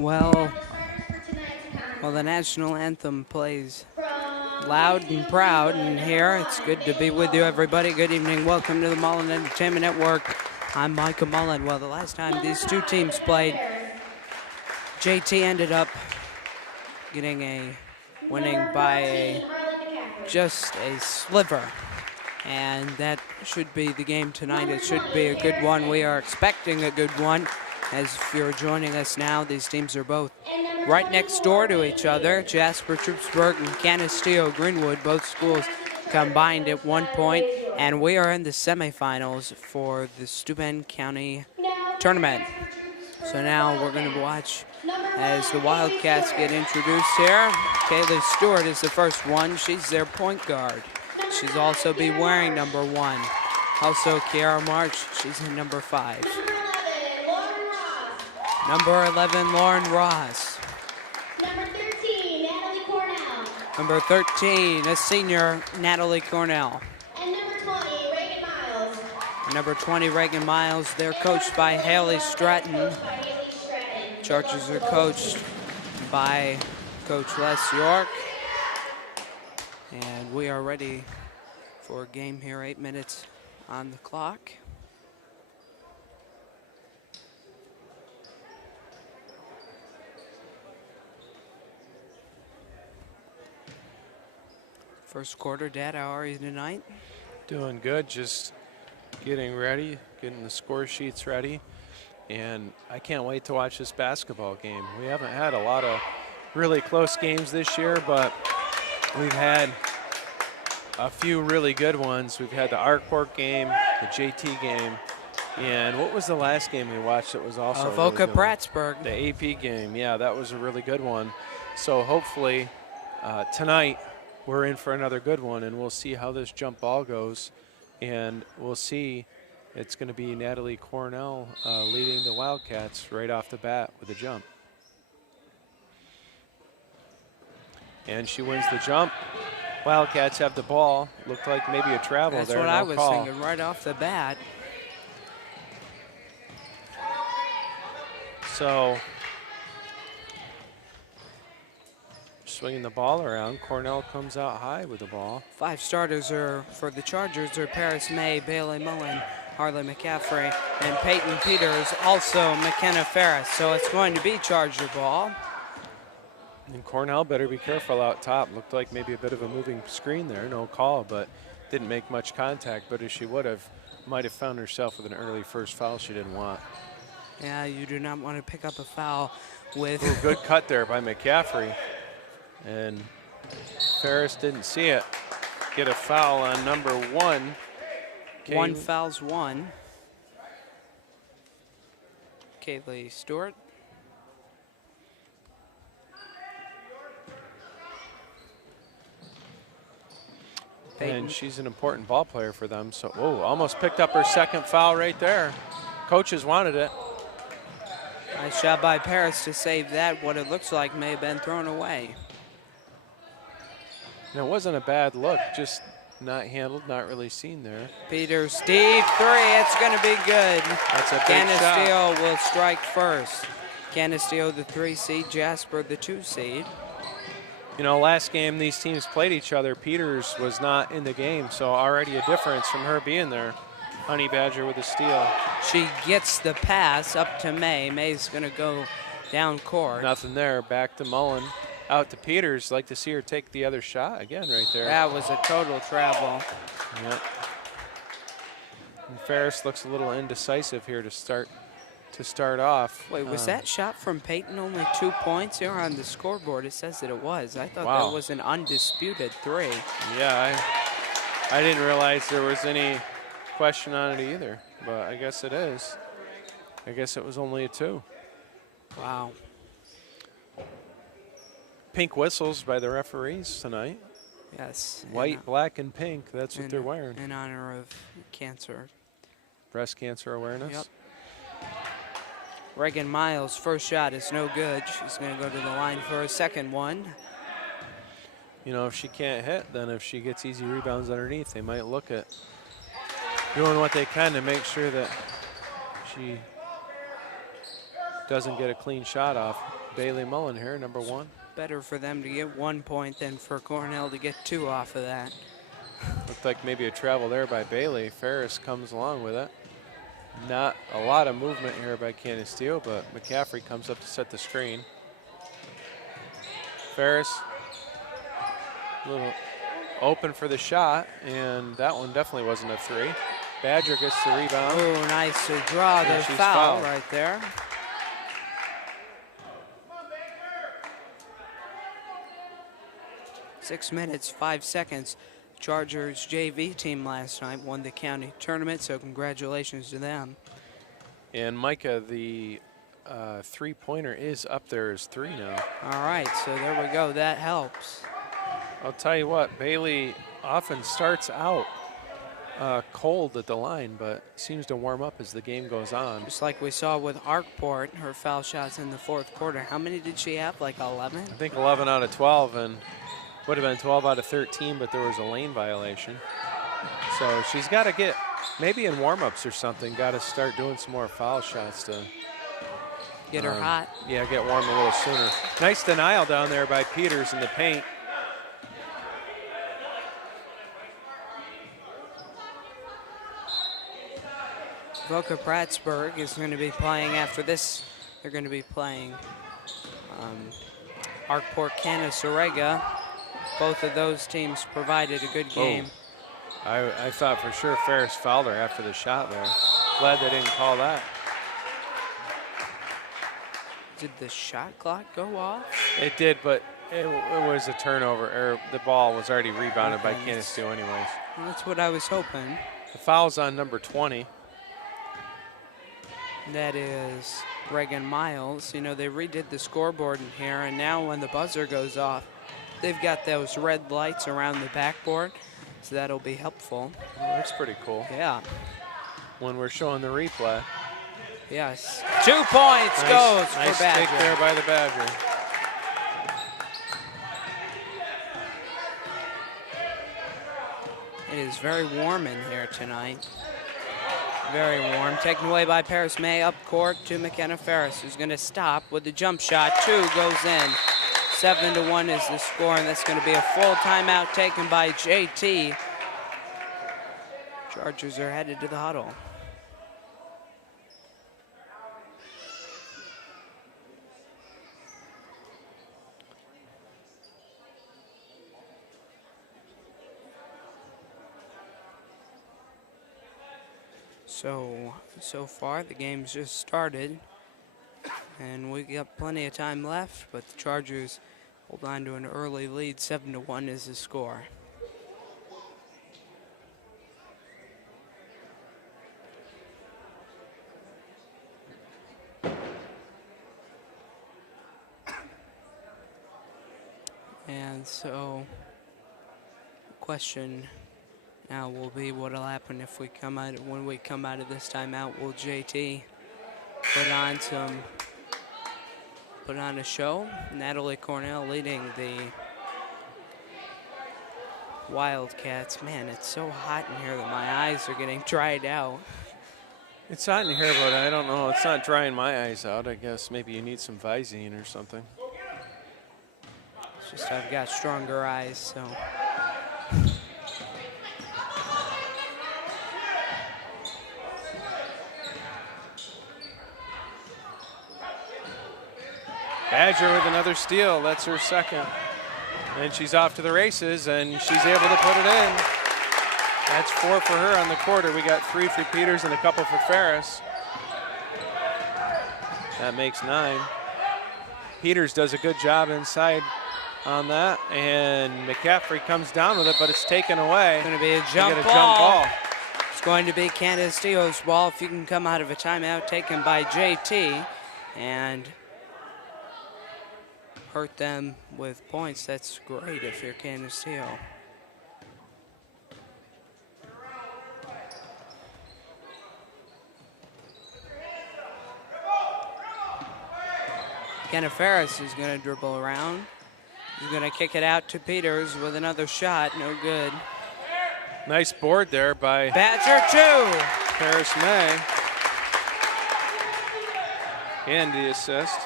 Well, the national anthem plays loud and proud, and here it's good to be with you, everybody. Good evening. Welcome to the Mullen Entertainment Network. I'm Micah Mullen. Well, the last time these two teams played, JT ended up winning by just a sliver. And that should be the game tonight. It should be a good one. We are expecting a good one. As if you're joining us now, these teams are both right next door to each other. Jasper, Troupsburg, and Canisteo, Greenwood, both schools combined at 1 point. And we are in the semifinals for the Steuben County tournament. So now we're going to watch as the Wildcats get introduced here. Kaylee Stewart is the first one. She's their point guard. She's also be wearing number 1. Also, Kiara March, she's in number 5. Number 11, Lauren Ross. Number 13, Natalie Cornell. Number 13, a senior, Natalie Cornell. And number 20, Reagan Miles. Number 20, Reagan Miles. They're coached by Haley Stratton. Chargers are coached by Coach Les York. And we are ready for a game here, 8 minutes on the clock. First quarter, Dad, how are you tonight? Doing good, just getting ready, getting the score sheets ready. And I can't wait to watch this basketball game. We haven't had a lot of really close games this year, but we've had a few really good ones. We've had the Arcport game, the JT game, and what was the last game we watched that was also Voca Prattsburg. The AP game, yeah, that was a really good one. So hopefully tonight we're in for another good one, and we'll see how this jump ball goes, and we'll see. It's going to be Natalie Cornell leading the Wildcats right off the bat with a jump. And she wins the jump. Wildcats have the ball. Looked like maybe a travel there. That's what no I was call. thinking right off the bat. So swinging the ball around, Cornell comes out high with the ball. 5 starters are for the Chargers are Paris May, Bailey Mullen, Harley McCaffrey, and Peyton Peters, also McKenna Ferris. So it's going to be Charger ball. And Cornell better be careful out top. Looked like maybe a bit of a moving screen there, no call, but didn't make much contact. But if she would have, might have found herself with an early first foul she didn't want. Yeah, you do not want to pick up a foul with. Ooh, good cut there by McCaffrey. And Ferris didn't see it. Get a foul on number 1. One foul's one. Kaylee Stewart. And she's an important ball player for them. So, oh, almost picked up her second foul right there. Coaches wanted it. Nice job by Paris to save that. What it looks like may have been thrown away. And it wasn't a bad look, just not handled, not really seen there. Peters, deep 3, it's going to be good. That's a big Canisteo shot. will strike first. Canisteo, the 3 seed, Jasper, the 2 seed. You know, last game these teams played each other, Peters was not in the game, so already a difference from her being there. Honey Badger with a steal. She gets the pass up to May. May's going to go down court. Nothing there, back to Mullen. Out to Peters, like to see her take the other shot again right there. That was a total travel. Yep. And Ferris looks a little indecisive here to start off. Wait, was that shot from Peyton only 2 points? Here on the scoreboard, it says that it was. I thought that was an undisputed 3. Yeah, I didn't realize there was any question on it either, but I guess it is. I guess it was only a 2. Wow. Pink whistles by the referees tonight. Yes. White, black, and pink. That's what they're wearing. In honor of cancer. Breast cancer awareness. Yep. Reagan Miles' first shot is no good. She's going to go to the line for a second one. You know, if she can't hit, then if she gets easy rebounds underneath, they might look at doing what they can to make sure that she doesn't get a clean shot off. Bailey Mullen here, number 1. Better for them to get 1 point than for Cornell to get 2 off of that. Looked like maybe a travel there by Bailey. Ferris comes along with it. Not a lot of movement here by Canisteo, but McCaffrey comes up to set the screen. Ferris, a little open for the shot, and that one definitely wasn't a 3. Badger gets the rebound. Oh, nice to draw the she's foul fouled. right there. 6 minutes, 5 seconds. Chargers JV team last night won the county tournament, so congratulations to them. And Micah, the 3-pointer is up there as 3 now. All right, so there we go. That helps. I'll tell you what, Bailey often starts out cold at the line, but seems to warm up as the game goes on. Just like we saw with Arkport, her foul shots in the 4th quarter. How many did she have, like 11? I think 11 out of 12, and would have been 12 out of 13, but there was a lane violation. So she's got to get, maybe in warm-ups or something, got to start doing some more foul shots to Get her hot. Yeah, get warm a little sooner. Nice denial down there by Peters in the paint. Voca Prattsburg is going to be playing after this. They're going to be playing Arkport Canisteo. Both of those teams provided a good game. Oh. I thought for sure Ferris fouled her after the shot there. Glad they didn't call that. Did the shot clock go off? It did, but it was a turnover. Or the ball was already rebounded by Canisteo anyways. Well, that's what I was hoping. The foul's on number 20. That is Reagan Miles. You know, they redid the scoreboard in here, and now when the buzzer goes off, they've got those red lights around the backboard, so that'll be helpful. Well, that's pretty cool. Yeah. When we're showing the replay. Yes. 2 points goes nice for Badger. Nice take there by the Badger. It is very warm in here tonight. Very warm. Taken away by Paris May up court to McKenna Ferris, who's going to stop with the jump shot. 2 goes in. 7-1 is the score, and that's going to be a full timeout taken by JT. Chargers are headed to the huddle. So far the game's just started, and we got plenty of time left, but the Chargers hold on to an early lead. 7-1 is the score. And so the question now will be what'll happen if we come out when we come out of this timeout. Will JT put on a show? Natalie Cornell leading the Wildcats. Man, it's so hot in here that my eyes are getting dried out. It's hot in here, but I don't know. It's not drying my eyes out. I guess maybe you need some Visine or something. It's just I've got stronger eyes, so. Badger with another steal. That's her second. And she's off to the races, and she's able to put it in. That's 4 for her on the quarter. We got 3 for Peters and a couple for Ferris. That makes 9. Peters does a good job inside on that, and McCaffrey comes down with it, but it's taken away. It's going to be a jump ball. It's going to be Canisteo's ball if you can come out of a timeout taken by JT and hurt them with points. That's great if you're Canisteo. Kenna Ferris is going to dribble around. He's going to kick it out to Peters with another shot. No good. Nice board there by Badger 2. Paris May. And the assist.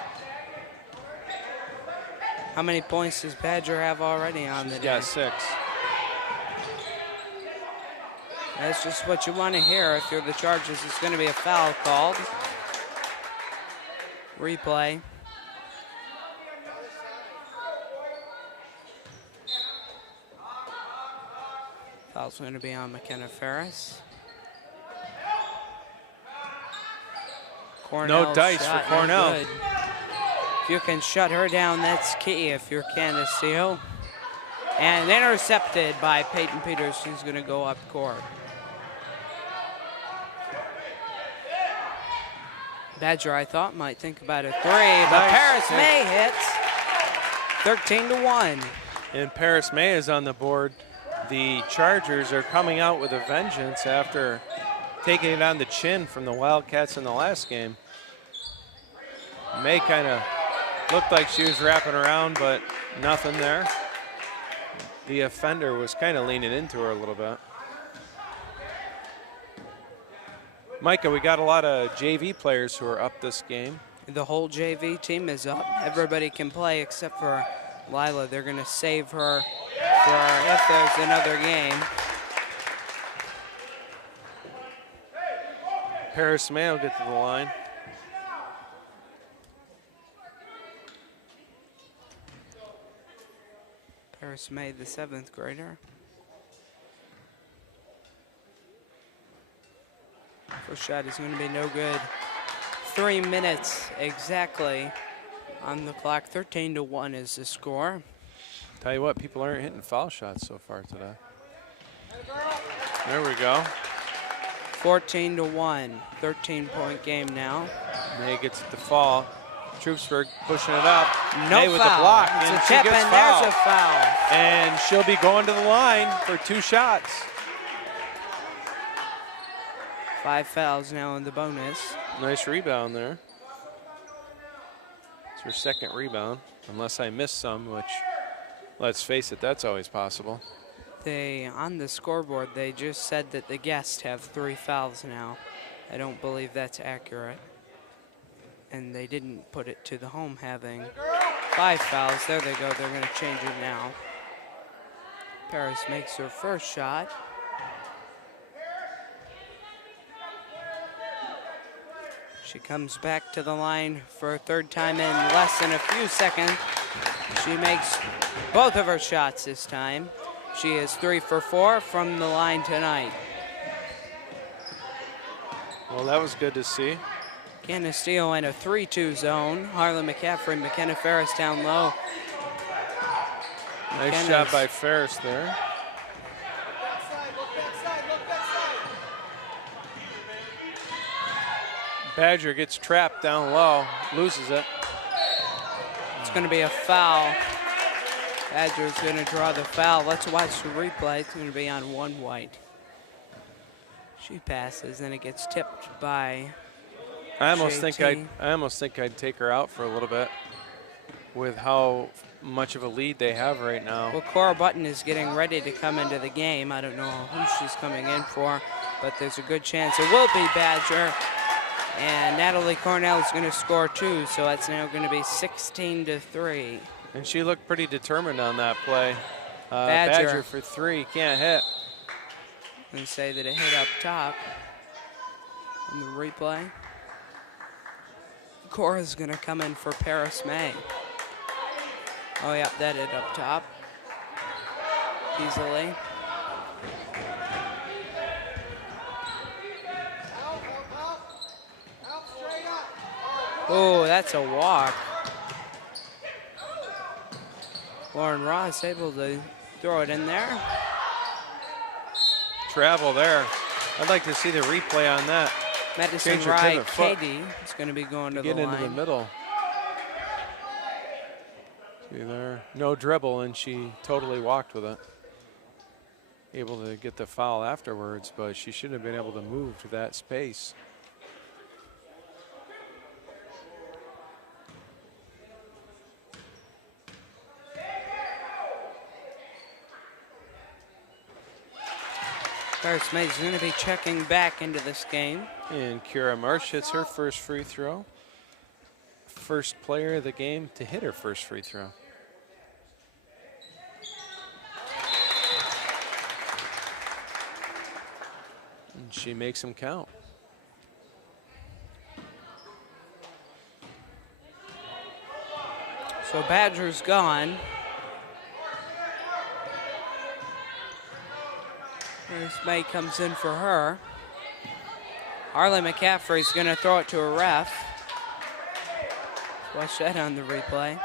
How many points does Badger have already on the She's day? got 6. That's just what you want to hear if you're the Chargers. It's going to be a foul called. Replay. Foul's going to be on McKenna Ferris. No dice for Cornell. Good. If you can shut her down, that's key if you're Canisteo. And intercepted by Peyton Peters. She's going to go up court. Badger, I thought, might think about a 3, but Paris May hits. 13-1. And Paris May is on the board. The Chargers are coming out with a vengeance after taking it on the chin from the Wildcats in the last game. May kind of looked like she was wrapping around, but nothing there. The offender was kind of leaning into her a little bit. Micah, we got a lot of JV players who are up this game. The whole JV team is up. Everybody can play except for Lila. They're going to save her for if there's another game. Paris May will get to the line. Paris May, the 7th grader. First shot is going to be no good. 3 minutes exactly on the clock. 13-1 is the score. Tell you what, people aren't hitting foul shots so far today. There we go. 14-1, 13-point game now. May gets it to fall. Troupsburg pushing it up. No May foul. with the block, It's and a she tip, gets and fouled. there's a foul. And she'll be going to the line for 2 shots. 5 fouls now in the bonus. Nice rebound there. It's her 2nd rebound, unless I missed some, which, let's face it, that's always possible. On the scoreboard, they just said that the guests have 3 fouls now. I don't believe that's accurate. And they didn't put it to the home having 5 fouls. There they go. They're going to change it now. Paris makes her first shot. She comes back to the line for a 3rd time in less than a few seconds. She makes both of her shots this time. She is 3 for 4 from the line tonight. Well, that was good to see. Canisteo in a 3-2 zone. Harlan McCaffrey, McKenna Ferris down low. Nice shot by Ferris there. Badger gets trapped down low, loses it. It's going to be a foul. Badger's going to draw the foul. Let's watch the replay. It's going to be on 1 white. She passes, and it gets tipped by I almost JT. think I'd take her out for a little bit with how much of a lead they have right now. Well, Cora Button is getting ready to come into the game. I don't know who she's coming in for, but there's a good chance it will be Badger. And Natalie Cornell is going to score 2, so that's now going to be 16-3. And she looked pretty determined on that play. Badger for 3, can't hit. And say that it hit up top on the replay. Cora's going to come in for Paris May. Oh, yeah, that hit up top easily. Oh, that's a walk. Lauren Ross able to throw it in there. Travel there. I'd like to see the replay on that. Madison Change her Wright pivot foot. Katie is going to be going to the Get line. into the middle. See there, no dribble, and she totally walked with it. Able to get the foul afterwards, but she shouldn't have been able to move to that space. Paris May is going to be checking back into this game. And Kira Marsh hits her first free throw. First player of the game to hit her first free throw. And she makes them count. So Badger's gone. Here's May comes in for her. Harley McCaffrey's going to throw it to a ref. Watch that on the replay.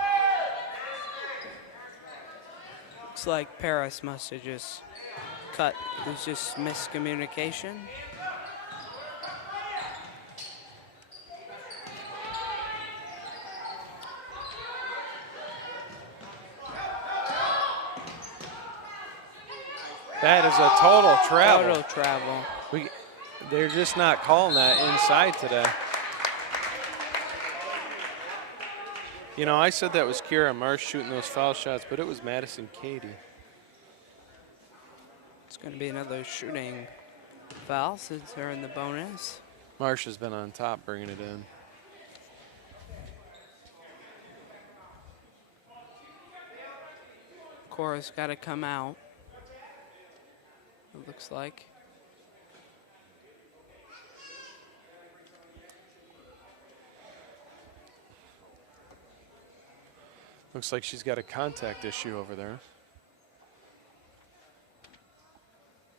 Looks like Paris must have just cut. It was just miscommunication. That is a total travel. Total travel. They're just not calling that inside today. You know, I said that was Kira Marsh shooting those foul shots, but it was Madison Cady. It's going to be another shooting foul since they're in the bonus. Marsh has been on top bringing it in. Cora's got to come out, it looks like. Looks like she's got a contact issue over there.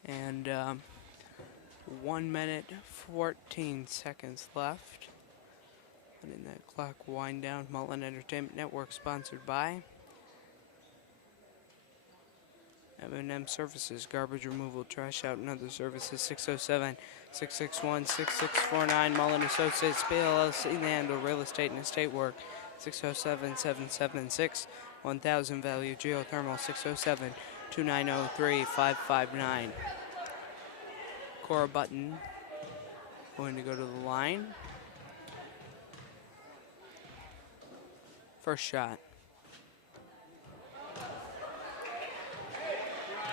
And 1 minute, 14 seconds left. Letting that clock wind down. Mullen Entertainment Network sponsored by M&M Services, garbage removal, trash out, and other services. 607-661-6649. Mullen Associates, PLLC, handle real estate and estate work. 607-776-1000, value geothermal. 607-290-3559. Cora Button going to go to the line. First shot.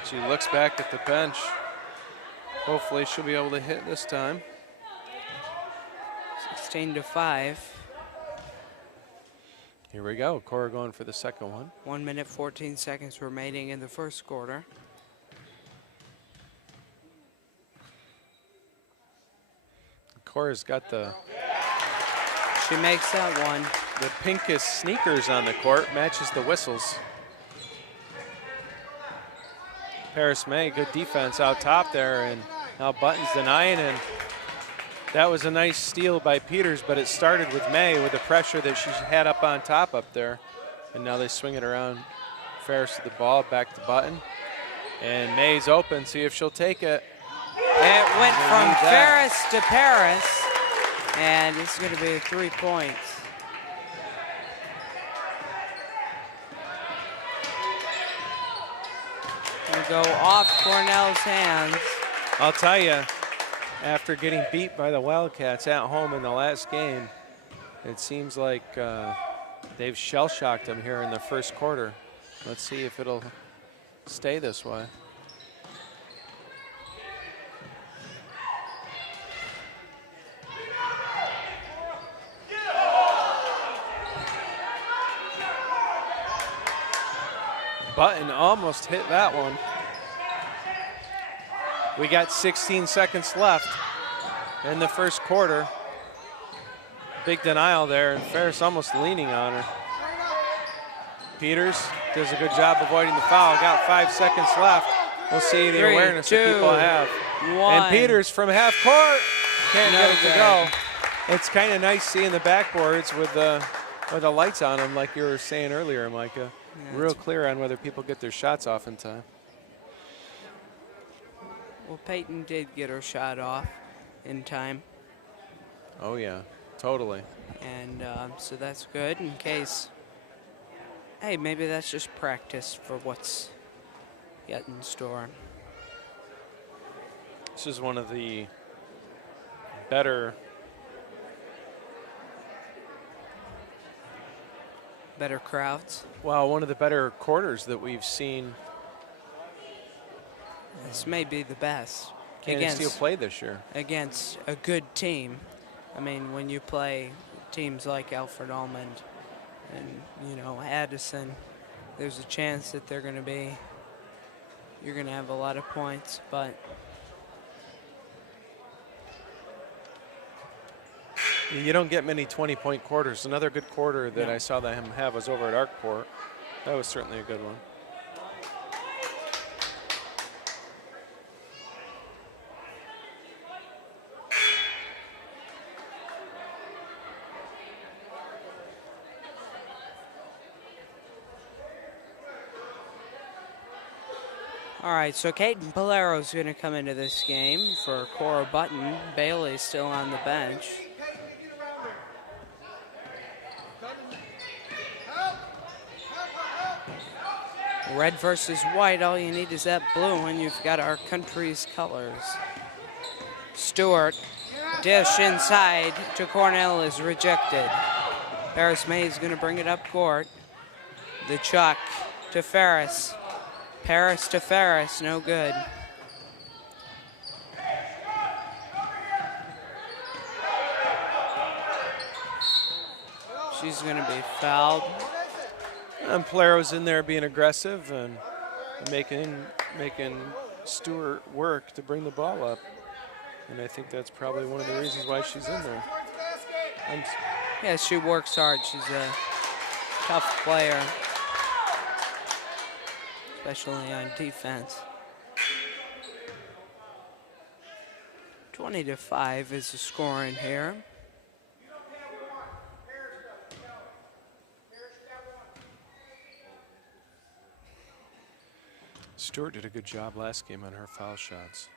She looks back at the bench. Hopefully she'll be able to hit this time. 16-5. Here we go. Cora going for the second one. 1 minute, 14 seconds remaining in the first quarter. Cora's got the She makes that one. the pinkest sneakers on the court, matches the whistles. Paris May, good defense out top there, and now Button's denying, and that was a nice steal by Peters, but it started with May with the pressure that she had up on top up there. And now they swing it around. Ferris to the ball, back to Button. And May's open, see if she'll take it. It went from Ferris to Paris, and it's going to be 3 points. Going to go off Cornell's hands. I'll tell you, after getting beat by the Wildcats at home in the last game, it seems like they've shell-shocked them here in the first quarter. Let's see if it'll stay this way. Button almost hit that one. We got 16 seconds left in the first quarter. Big denial there, and Ferris almost leaning on her. Peters does a good job avoiding the foul. Got 5 seconds left. We'll see the awareness that people have. And Peters from half court can't get it to go. It's kind of nice seeing the backboards with the lights on them, like you were saying earlier, Micah. Yeah, real clear on whether people get their shots off in time. Well, Peyton did get her shot off in time. Oh, yeah, totally. And so that's good in case, hey, maybe that's just practice for what's yet in store. This is one of the better crowds. Wow, one of the better quarters that we've seen. This may be the best. Canisteo played this year. Against a good team. I mean, when you play teams like Alfred Almond and, you know, Addison, there's a chance that you're going to have a lot of points, but You don't get many 20-point quarters. Another good quarter that I saw him have was over at Arkport. That was certainly a good one. All right, so Caden Palero's going to come into this game for Cora Button. Bailey's still on the bench. Red versus white, all you need is that blue and you've got our country's colors. Stewart, dish inside to Cornell is rejected. Paris May is going to bring it up court. The chuck to Ferris. Paris to Ferris, no good. She's going to be fouled. And Palero's in there being aggressive and making Stewart work to bring the ball up. And I think that's probably one of the reasons why she's in there. Yeah, she works hard. She's a tough player, especially on defense. 20-5 is the score in here. Stewart did a good job last game on her foul shots.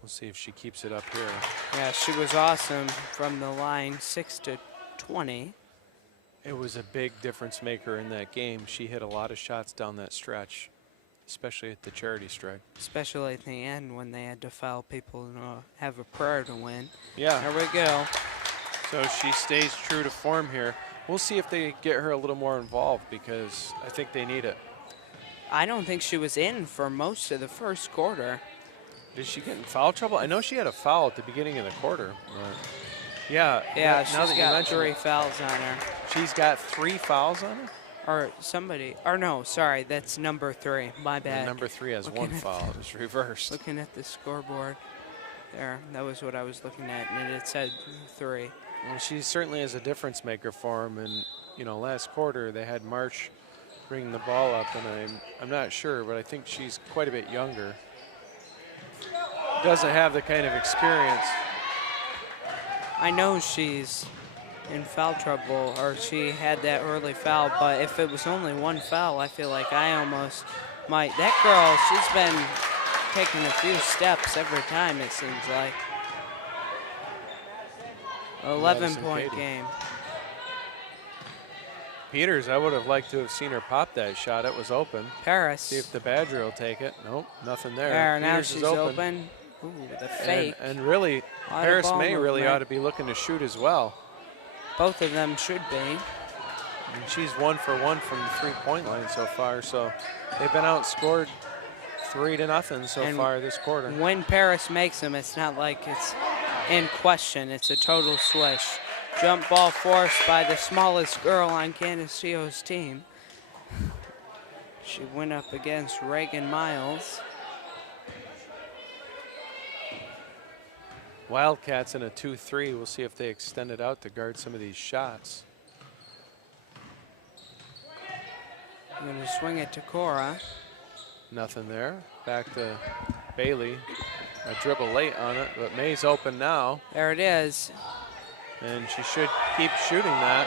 We'll see if she keeps it up here. Yeah, she was awesome from the line, 6 to 20. It was a big difference maker in that game. She hit a lot of shots down that stretch, especially at the charity strike. Especially at the end when they had to foul people and have a prayer to win. Yeah. There we go. So she stays true to form here. We'll see if they get her a little more involved because I think they need it. I don't think she was in for most of the first quarter. Did she get in foul trouble? I know she had a foul at the beginning of the quarter. Yeah, she's got 3 fouls on her. She's got 3 fouls on her? Or somebody, or no, sorry, that's number 3. My bad. And number 3 has 1 foul. It was reversed. Looking at the scoreboard there, that was what I was looking at, and it said 3. Well, she certainly is a difference maker for them. And, you know, last quarter they had March bringing the ball up, and I'm not sure, but I think she's quite a bit younger. Doesn't have the kind of experience. I know she's in foul trouble, or she had that early foul, but if it was only 1 foul, I feel like I almost might. That girl, she's been taking a few steps every time, it seems like. 11-point game. Peters, I would have liked to have seen her pop that shot. It was open. Paris. See if the Badger will take it. Nope, nothing there. There, now Peters she's is open. Ooh, the fake. And really, Paris May really ought to be looking to shoot as well. Both of them should be. And she's 1 for 1 from the 3-point line so far. So they've been outscored 3-0 so far this quarter. When Paris makes them, it's not like it's in question. It's a total swish. Jump ball forced by the smallest girl on Canisteo's team. She went up against Reagan Miles. Wildcats in a 2-3. We'll see if they extend it out to guard some of these shots. I'm going to swing it to Cora. Nothing there. Back to Bailey. A dribble late on it, but May's open now. There it is. And she should keep shooting that.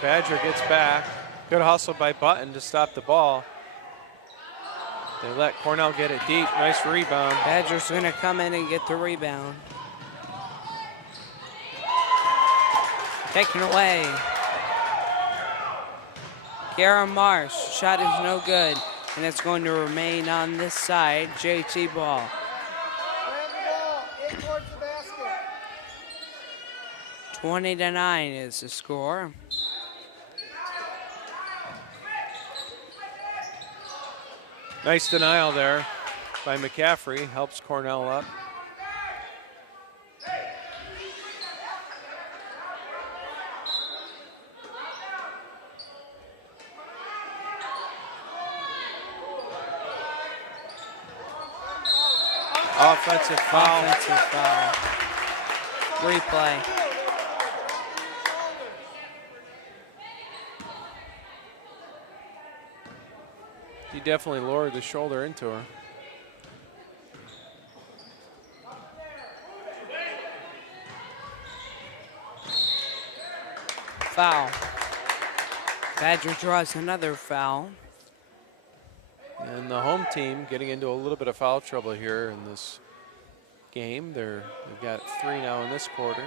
Badger gets back. Good hustle by Button to stop the ball. They let Cornell get it deep. Nice rebound. Badger's going to come in and get the rebound. Taken away. Kiara Marsh. Shot is no good. And it's going to remain on this side. JT ball. 20-9 is the score. Nice denial there by McCaffrey. Helps Cornell up. Offensive foul. Offensive foul. Replay. definitely lowered the shoulder into her. Foul. Badger draws another foul. And the home team getting into a little bit of foul trouble here in this game. They've got 3 now in this quarter.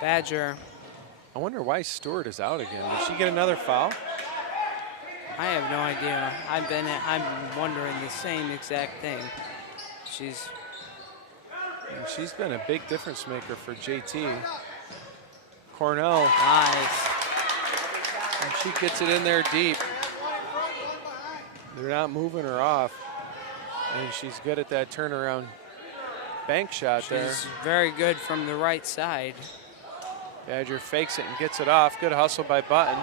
Badger. I wonder why Stewart is out again. Did she get another foul? I have no idea. I'm wondering the same exact thing. She's been a big difference maker for JT. Cornell. Nice. And she gets it in there deep. They're not moving her off. And she's good at that turnaround bank shot there. She's very good from the right side. Badger fakes it and gets it off. Good hustle by Button.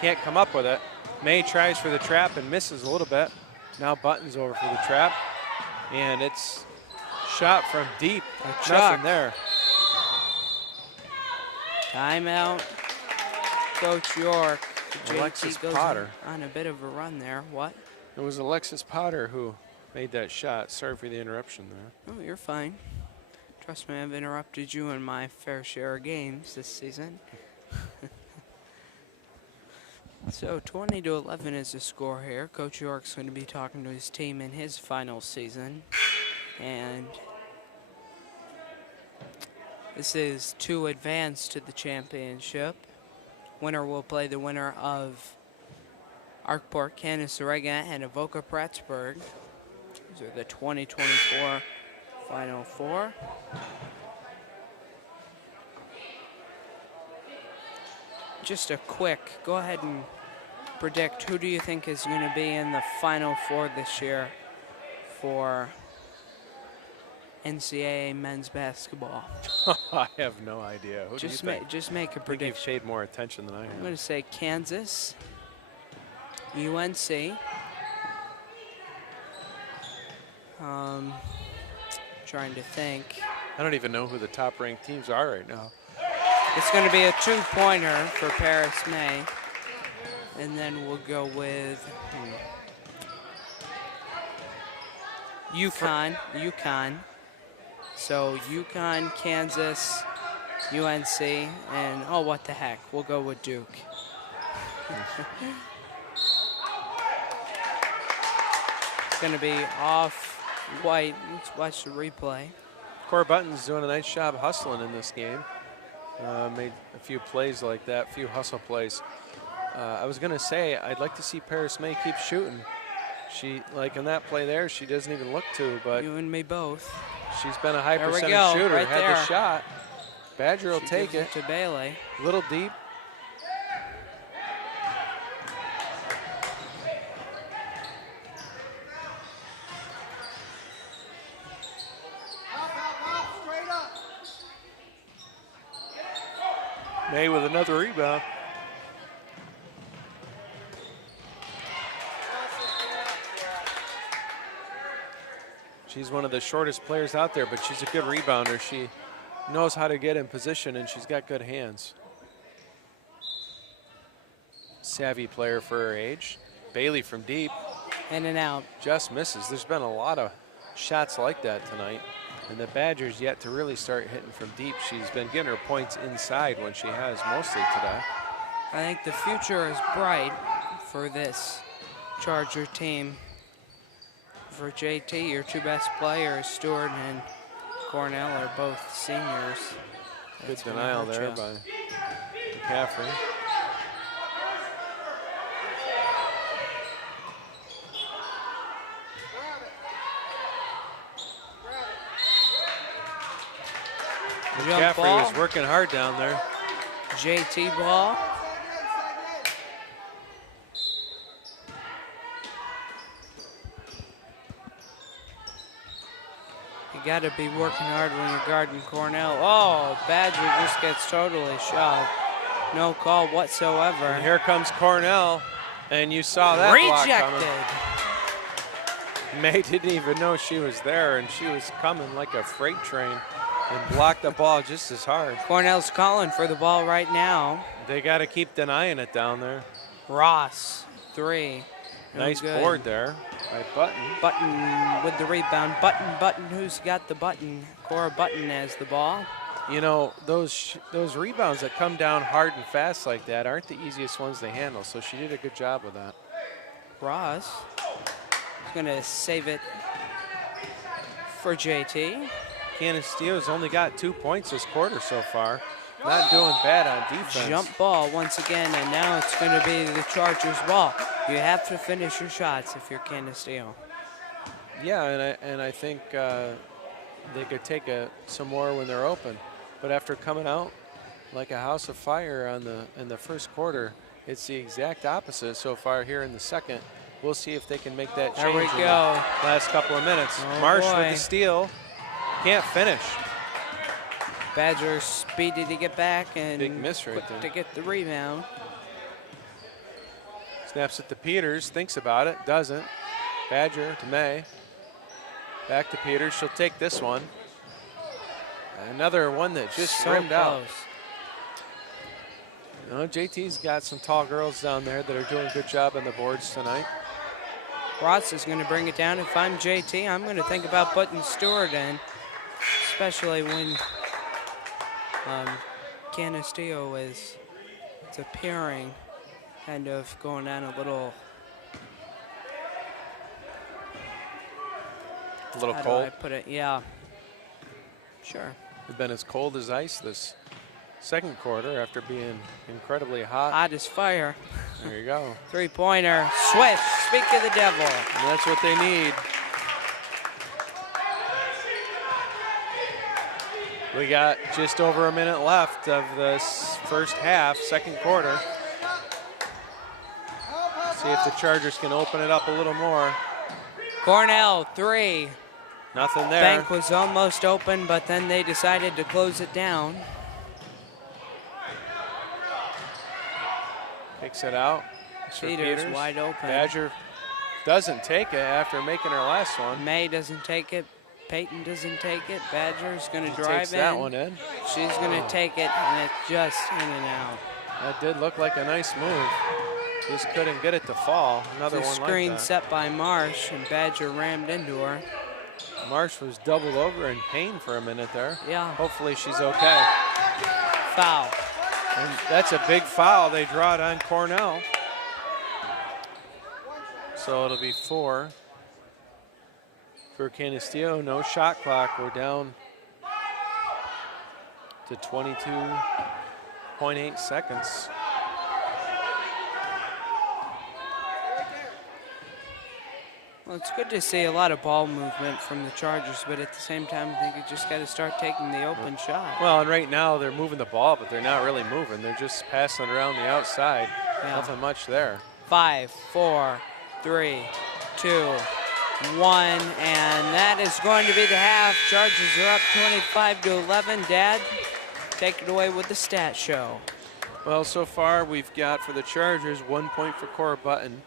Can't come up with it. May tries for the trap and misses a little bit. Now Button's over for the trap. And it's shot from deep. Nothing there. Timeout. Coach York. Alexis JT goes Potter. on a bit of a run there. What? It was Alexis Potter who made that shot. Sorry for the interruption there. Oh, you're fine. Trust me, I've interrupted you in my fair share of games this season. So 20-11 is the score here. Coach York's going to be talking to his team in his final season. And this is to advance to the championship. Winner will play the winner of Arkport, Canisteo, and Avoca Troupsburg. These are the 2024 Final Four. Just a quick, go ahead and predict, who do you think is going to be in the Final Four this year for NCAA men's basketball? I have no idea. Who Just do you think? just make a I think prediction. you've paid more attention than I have. I'm going to say Kansas, UNC. Trying to think. I don't even know who the top-ranked teams are right now. It's going to be a two-pointer for Paris May. And then we'll go with UConn. So UConn, Kansas, UNC, and oh, what the heck, we'll go with Duke. It's going to be off-white. Let's watch the replay. Cora Button's doing a nice job hustling in this game. Made a few plays like that, few hustle plays. I was going to say, I'd like to see Paris May keep shooting. She, like in that play there, she doesn't even look to, but You and me both. she's been a high There we percentage go, shooter, right had there. the shot. Badger will She take gives it. to Bailey. Little deep. May with another rebound. She's one of the shortest players out there, but she's a good rebounder. She knows how to get in position, and she's got good hands. Savvy player for her age. Bailey from deep. In and out. Just misses. There's been a lot of shots like that tonight. And the Badgers yet to really start hitting from deep. She's been getting her points inside when she has mostly today. I think the future is bright for this Charger team. For JT, your two best players, Stewart and Cornell, are both seniors. Good That's gonna denial hurt there ya. by McCaffrey. Jump McCaffrey ball. was working hard down there. JT ball. You got to be working hard when you're guarding Cornell. Oh, Badger just gets totally shoved. No call whatsoever. And here comes Cornell, and you saw that block Rejected. coming. May didn't even know she was there, and she was coming like a freight train and blocked the ball just as hard. Cornell's calling for the ball right now. They got to keep denying it down there. Ross, 3. No Nice good. board there by Button. Button with the rebound. Button, who's got the button? Cora Button has the ball. You know, those rebounds that come down hard and fast like that aren't the easiest ones to handle, so she did a good job with that. Ross is going to save it for JT. Canisteo's only got 2 points this quarter so far. Not doing bad on defense. Jump ball once again, and now it's going to be the Chargers' ball. You have to finish your shots if you're Canisteo. Yeah, and I think they could take some more when they're open. But after coming out like a house of fire in the first quarter, it's the exact opposite so far here in the second. We'll see if they can make that change. There we in go. the last couple of minutes. Oh, Marsh boy. with the steal. Can't finish. Badgers speedy to get back and Big miss right quick there. to get the rebound. Snaps it to Peters, thinks about it, doesn't. Badger to May. Back to Peters, she'll take this one. Another one that just So rimmed out. close. You know, JT's got some tall girls down there that are doing a good job on the boards tonight. Ross is going to bring it down. If I'm JT, I'm going to think about putting Stewart in, especially when Canisteo is appearing, kind of going on a little. A little How cold. do I put it? Yeah. Sure. It's been as cold as ice this second quarter after being incredibly hot. Hot as fire. There you go. Three-pointer. Swish. Speak of the devil. And that's what they need. We got just over a minute left of this first half, second quarter. See if the Chargers can open it up a little more. Cornell, 3. Nothing there. Bank was almost open, but then they decided to close it down. Kicks it out. For Peters wide open. Badger doesn't take it after making her last one. May doesn't take it. Peyton doesn't take it. Badger's going to She drive takes in. that one in. She's going to take it, and it's just in and out. That did look like a nice move. Just couldn't get it to fall. Another The one screen like that. set by Marsh, and Badger rammed into her. Marsh was doubled over in pain for a minute there. Yeah. Hopefully she's okay. Foul. And that's a big foul. They draw it on Cornell. So it'll be 4 for Canisteo. No shot clock. We're down to 22.8 seconds. Well, it's good to see a lot of ball movement from the Chargers, but at the same time, I think you just got to start taking the open shot. Well, and right now they're moving the ball, but they're not really moving. They're just passing it around the outside. Yeah. Nothing much there. 5, 4, 3, 2, 1, and that is going to be the half. Chargers are up 25-11. Dad, take it away with the stat show. Well, so far we've got for the Chargers 1 point for Cora Button.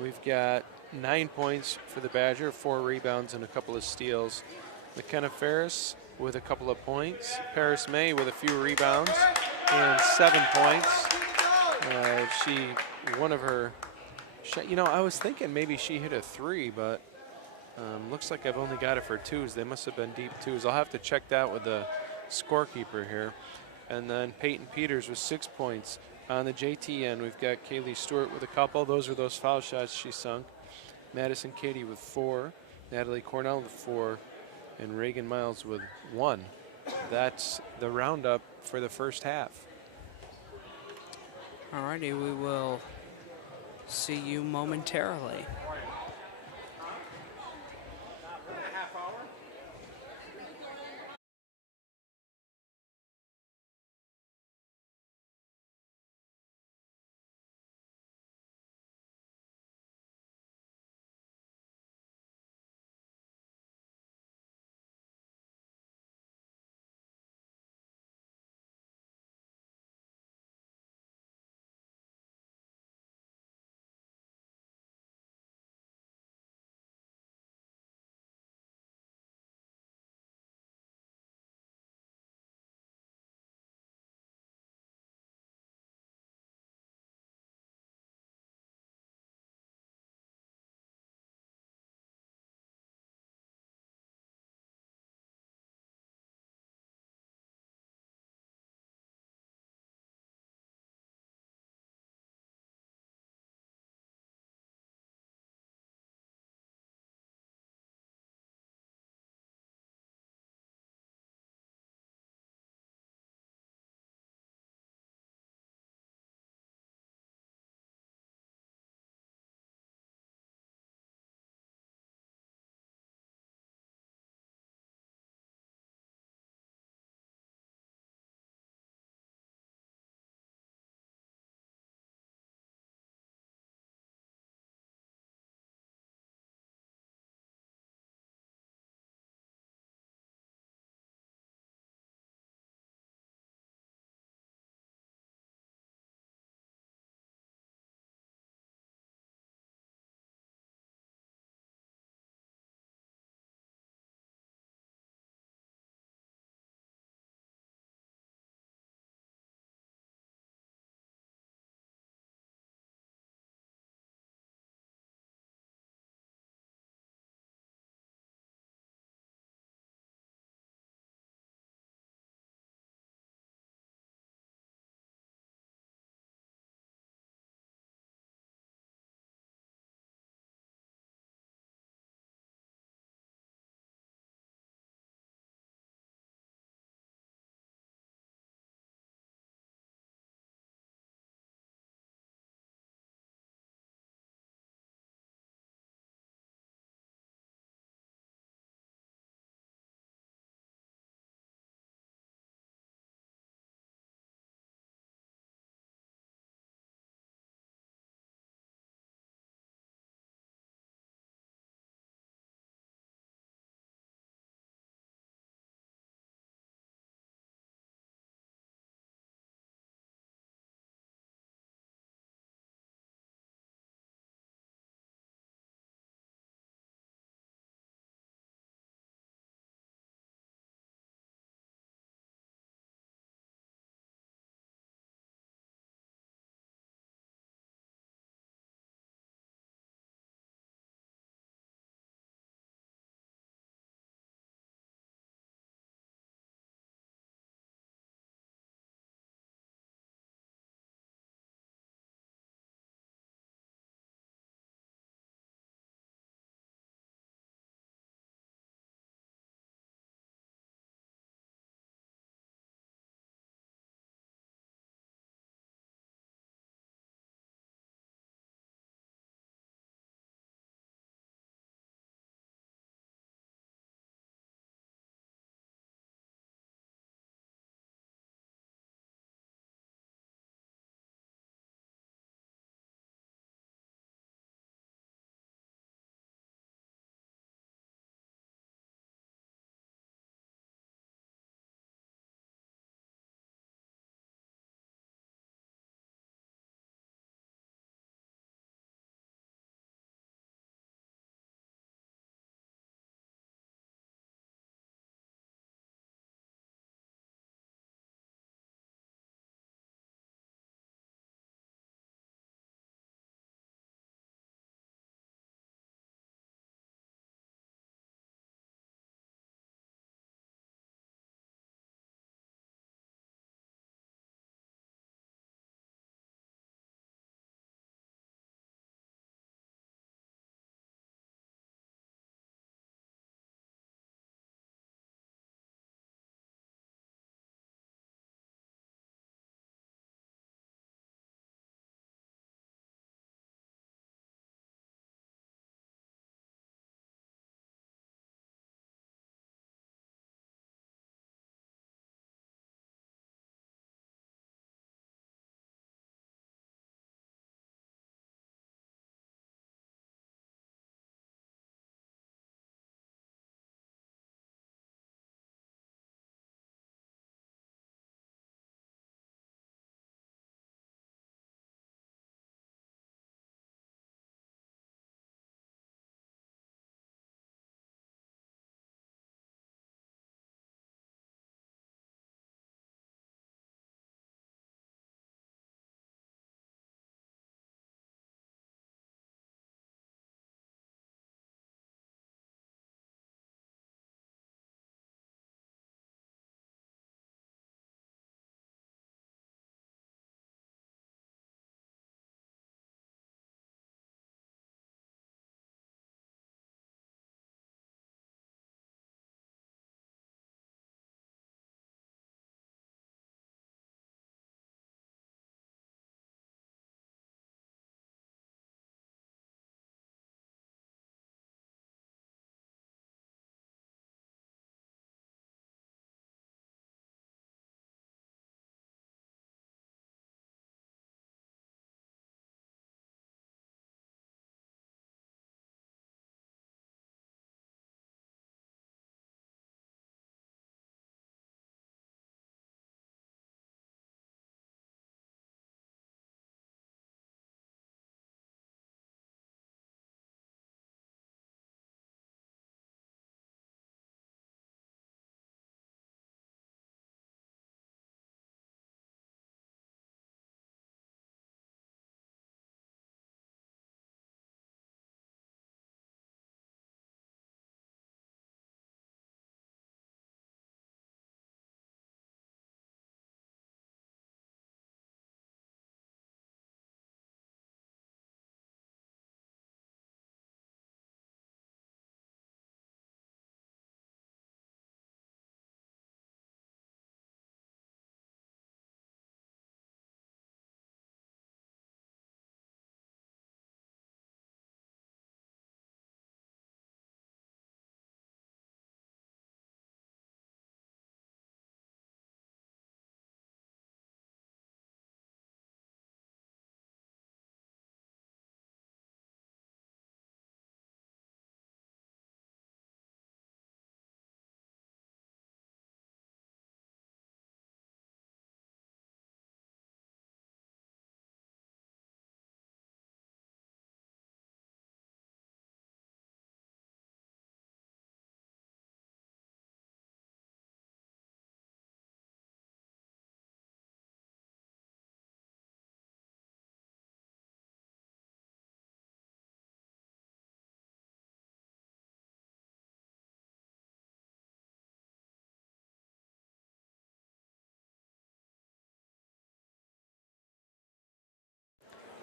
We've got 9 points for the Badger, 4 rebounds and a couple of steals. McKenna Ferris with a couple of points. Paris May with a few rebounds and 7 points. One of her, you know, I was thinking maybe she hit a 3, but looks like I've only got it for 2s. They must have been deep 2s. I'll have to check that with the scorekeeper here. And then Peyton Peters with 6 points. On the JT end, we've got Kaylee Stewart with a couple. Those are those foul shots she sunk. Madison Katie with 4. Natalie Cornell with 4. And Reagan Miles with 1. That's the roundup for the first half. Alrighty, we will see you momentarily.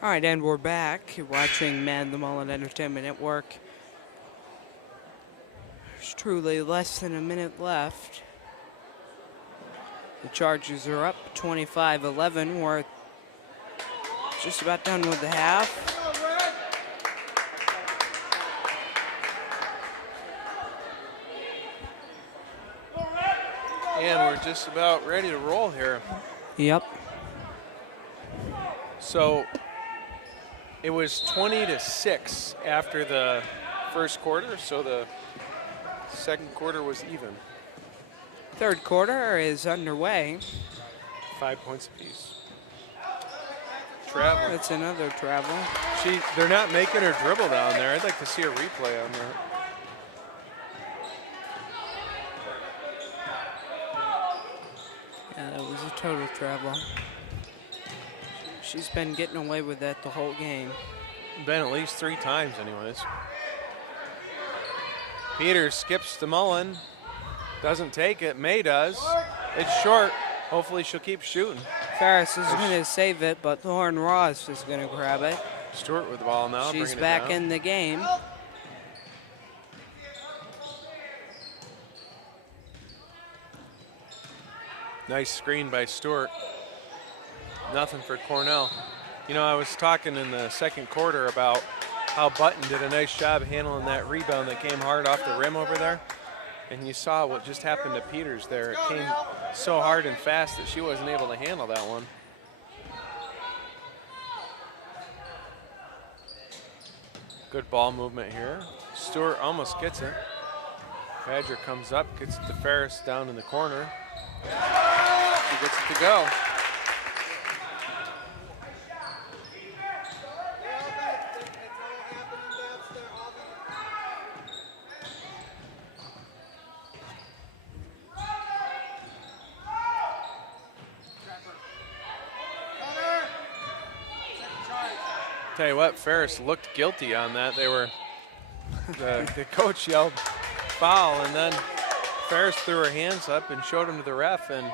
All right, and we're back. You're watching Man the Mullen Entertainment Network. There's truly less than a minute left. The Chargers are up 25-11. We're just about done with the half. And we're just about ready to roll here. Yep. So it was 20-6 after the first quarter, so the second quarter was even. Third quarter is underway. 5 points apiece. Travel. That's another travel. They're not making her dribble down there. I'd like to see a replay on that. Yeah, that was a total travel. She's been getting away with that the whole game. Been at least 3 times anyways. Peters skips to Mullen. Doesn't take it. May does. It's short. Hopefully she'll keep shooting. Ferris is going to save it, but Lauren Ross is going to grab it. Stewart with the ball now. She's bringing it back down. in the game. Nice screen by Stewart. Nothing for Cornell. You know, I was talking in the second quarter about how Button did a nice job handling that rebound that came hard off the rim over there. And you saw what just happened to Peters there. It came so hard and fast that she wasn't able to handle that one. Good ball movement here. Stewart almost gets it. Badger comes up, gets it to Ferris down in the corner. She gets it to go. Tell you what, Ferris looked guilty on that. They were, the coach yelled foul, and then Ferris threw her hands up and showed him to the ref. And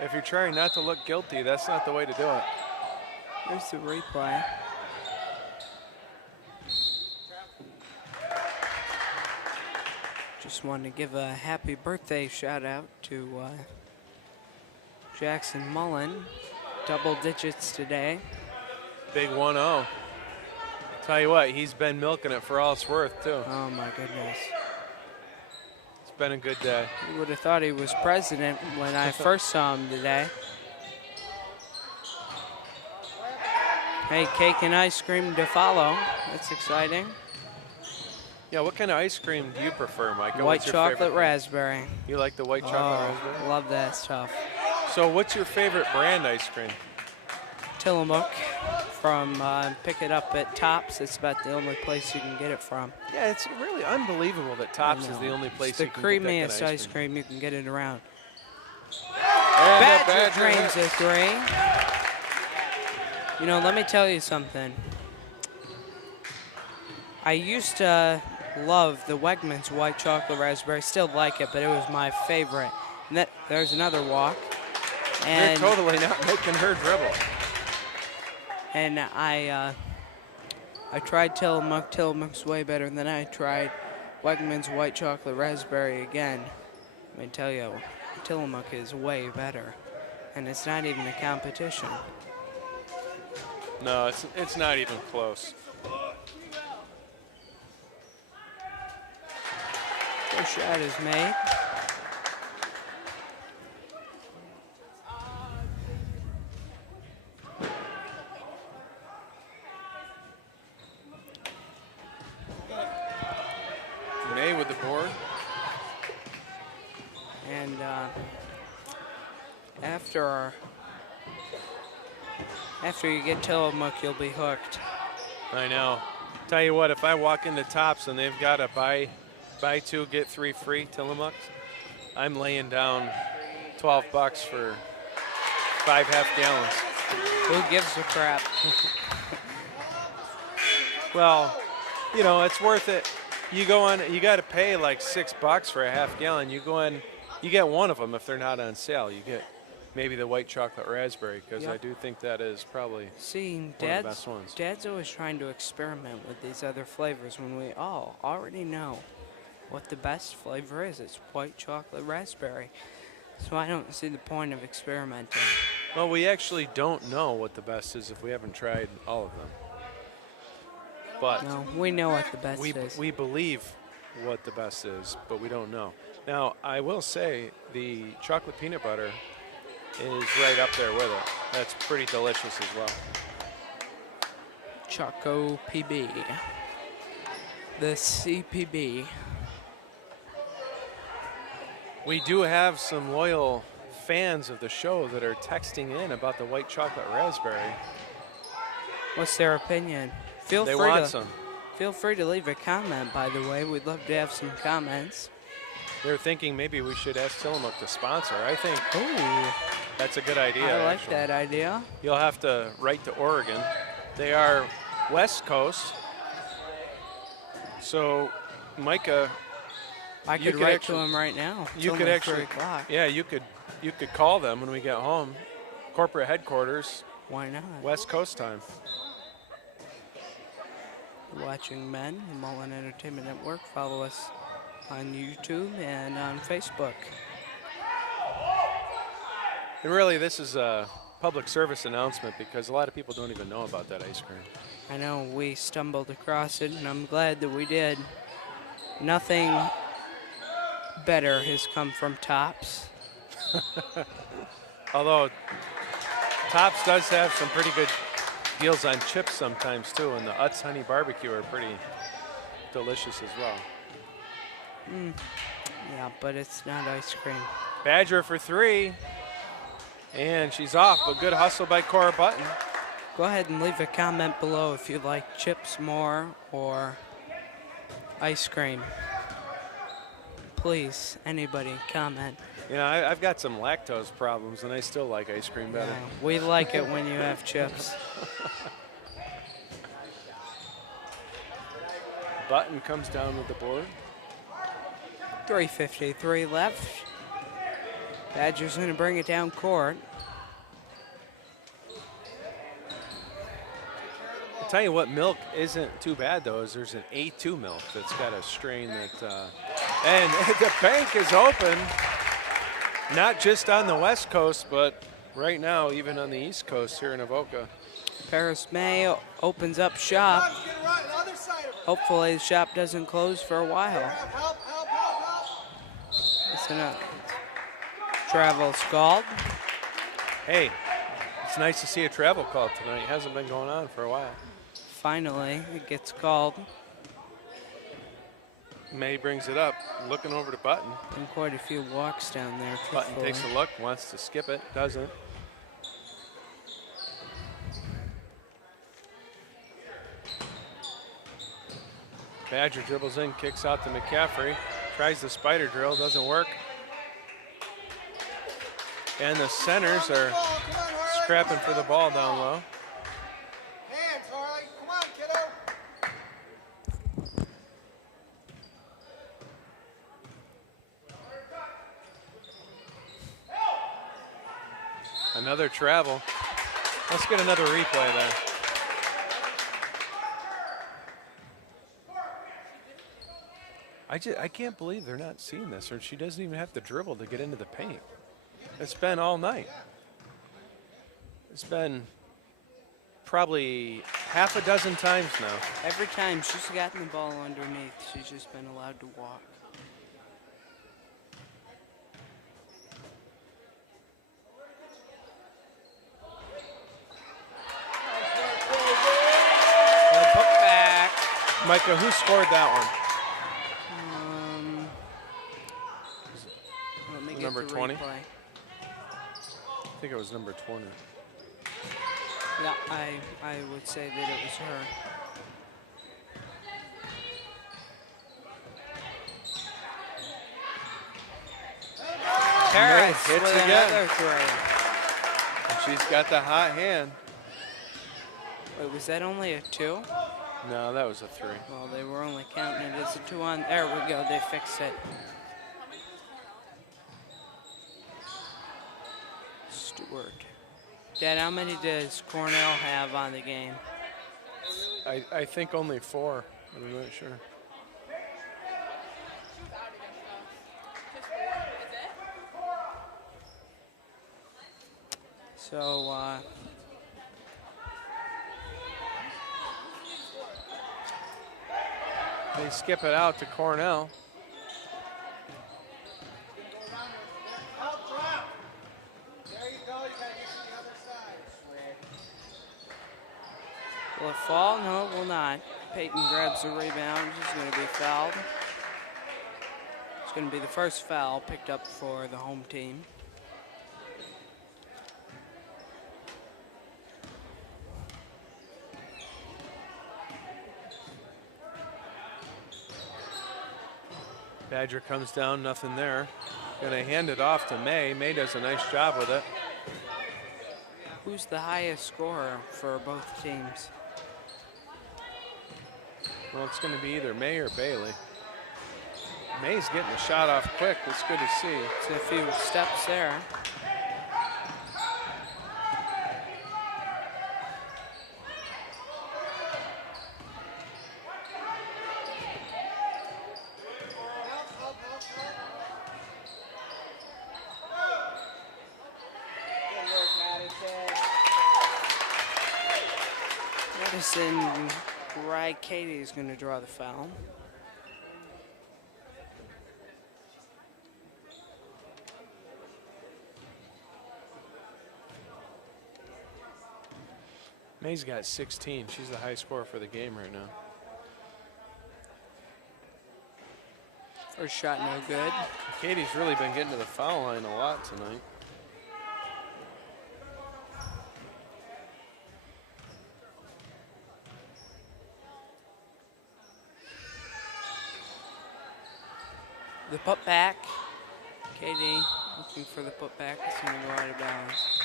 if you're trying not to look guilty, that's not the way to do it. There's the replay. Just wanted to give a happy birthday shout out to Jackson Mullen. Double digits today. Big 1-0. Tell you what, he's been milking it for all it's worth, too. Oh, my goodness. It's been a good day. You would have thought he was president when I first saw him today. Hey, cake and ice cream to follow. That's exciting. Yeah, what kind of ice cream do you prefer, Micah? White What's your chocolate favorite? raspberry. You like the white chocolate raspberry? Love that stuff. So what's your favorite brand ice cream? Tillamook from pick it up at Tops. It's about the only place you can get it from. Yeah, it's really unbelievable that Tops is the only place It's you the can get that kind of creamiest ice cream you can get it around. And Badger drains a three. You know, let me tell you something. I used to love the Wegmans white chocolate raspberry. Still like it, but it was my favorite. And there's another walk. And you're totally not making her dribble. And I tried Tillamook. Tillamook's way better than I tried Wegmans white chocolate raspberry again. Let me tell you, Tillamook is way better. And it's not even a competition. No, it's not even close. First shot is made. May with the board. And after you get Tillamook, you'll be hooked. I know. Tell you what, if I walk into Tops and they've got a buy 2, get 3 free Tillamook, I'm laying down $12 for 5 half gallons. Who gives a crap? Well, you know, it's worth it. You go on, you got to pay like $6 for a half gallon. You go in, you get one of them if they're not on sale. You get maybe the white chocolate raspberry, because I Yep. do think that is probably See, one of the best ones. Dad's always trying to experiment with these other flavors when we all already know what the best flavor is. It's white chocolate raspberry. So I don't see the point of experimenting. Well, we actually don't know what the best is if we haven't tried all of them. But No, we know what the best is. we believe what the best is, but we don't know. Now, I will say the chocolate peanut butter is right up there with it. That's pretty delicious as well. Choco PB. The CPB. We do have some loyal fans of the show that are texting in about the white chocolate raspberry. What's their opinion? They want some. Feel free to leave a comment, by the way. We'd love to have some comments. They're thinking maybe we should ask Tillamook to sponsor. I think Ooh, that's a good idea. I like actually. that idea. You'll have to write to Oregon. They are West Coast. So, Micah, I You could could write actually- to him right now. you It's could only actually, 3 o'clock. yeah, you could call them when we get home. Corporate headquarters, Why not? West Coast time. Watching Men, the Mullen Entertainment Network. Follow us on YouTube and on Facebook. And really, this is a public service announcement because a lot of people don't even know about that ice cream. I know we stumbled across it, and I'm glad that we did. Nothing better has come from Tops. Although Tops does have some pretty good deals on chips sometimes too, and the Utz Honey Barbecue are pretty delicious as well. Yeah, but it's not ice cream. Badger for 3, and she's off, but good hustle by Cora Button. Go ahead and leave a comment below if you like chips more or ice cream. Please, anybody, comment. You know, I've got some lactose problems, and I still like ice cream better. Yeah, we like it when you have chips. Button comes down with the board. 3:53 left. Badger's going to bring it down court. I'll tell you what milk isn't too bad, though, is there's an A2 milk that's got a strain that, and the bank is open, not just on the West Coast, but right now, even on the East Coast here in Avoca. Paris May opens up shop. Hopefully the shop doesn't close for a while. It's gonna travel scald. Hey, it's nice to see a travel call tonight. It hasn't been going on for a while. Finally, it gets called. May brings it up, looking over to Button. Been quite a few walks down there. Button truthfully. takes a look, wants to skip it, doesn't. Badger dribbles in, kicks out to McCaffrey, tries the spider drill, doesn't work. And the centers are scrapping for the ball down low. Hands, Harley. Come on, kiddo. Another travel. Let's get another replay there. I can't believe they're not seeing this, or she doesn't even have to dribble to get into the paint. It's been all night. It's been probably half a dozen times now. Every time she's gotten the ball underneath, she's just been allowed to walk. Put back. Micah, who scored that Let me get Number the 20? replay. one? I think it was number 20. Yeah, I would say that it was her. Harris hits with again. another three. And she's got the hot hand. Wait, was that only a 2? No, that was a 3. Well, they were only counting it as a 2 on. There we go. They fixed it. Stewart. Dad, how many does Cornell have on the game? I think only 4. I'm not sure. So, they skip it out to Cornell. Help drop. There you go. You got to get to the other side. will it fall? No, it will not. Peyton grabs the rebound. He's going to be fouled. It's going to be the first foul picked up for the home team. Badger comes down, nothing there. Gonna hand it off to May. May does a nice job with it. Who's the highest scorer for both teams? Well, it's gonna be either May or Bailey. May's getting the shot off quick. It's good to see. It's a few steps there. Madison Katie is going to draw the foul. May's got 16. She's the high scorer for the game right now. First shot no good. Katie's really been getting to the foul line a lot tonight. The putback. Katie looking for the putback. It's going to go out of bounds.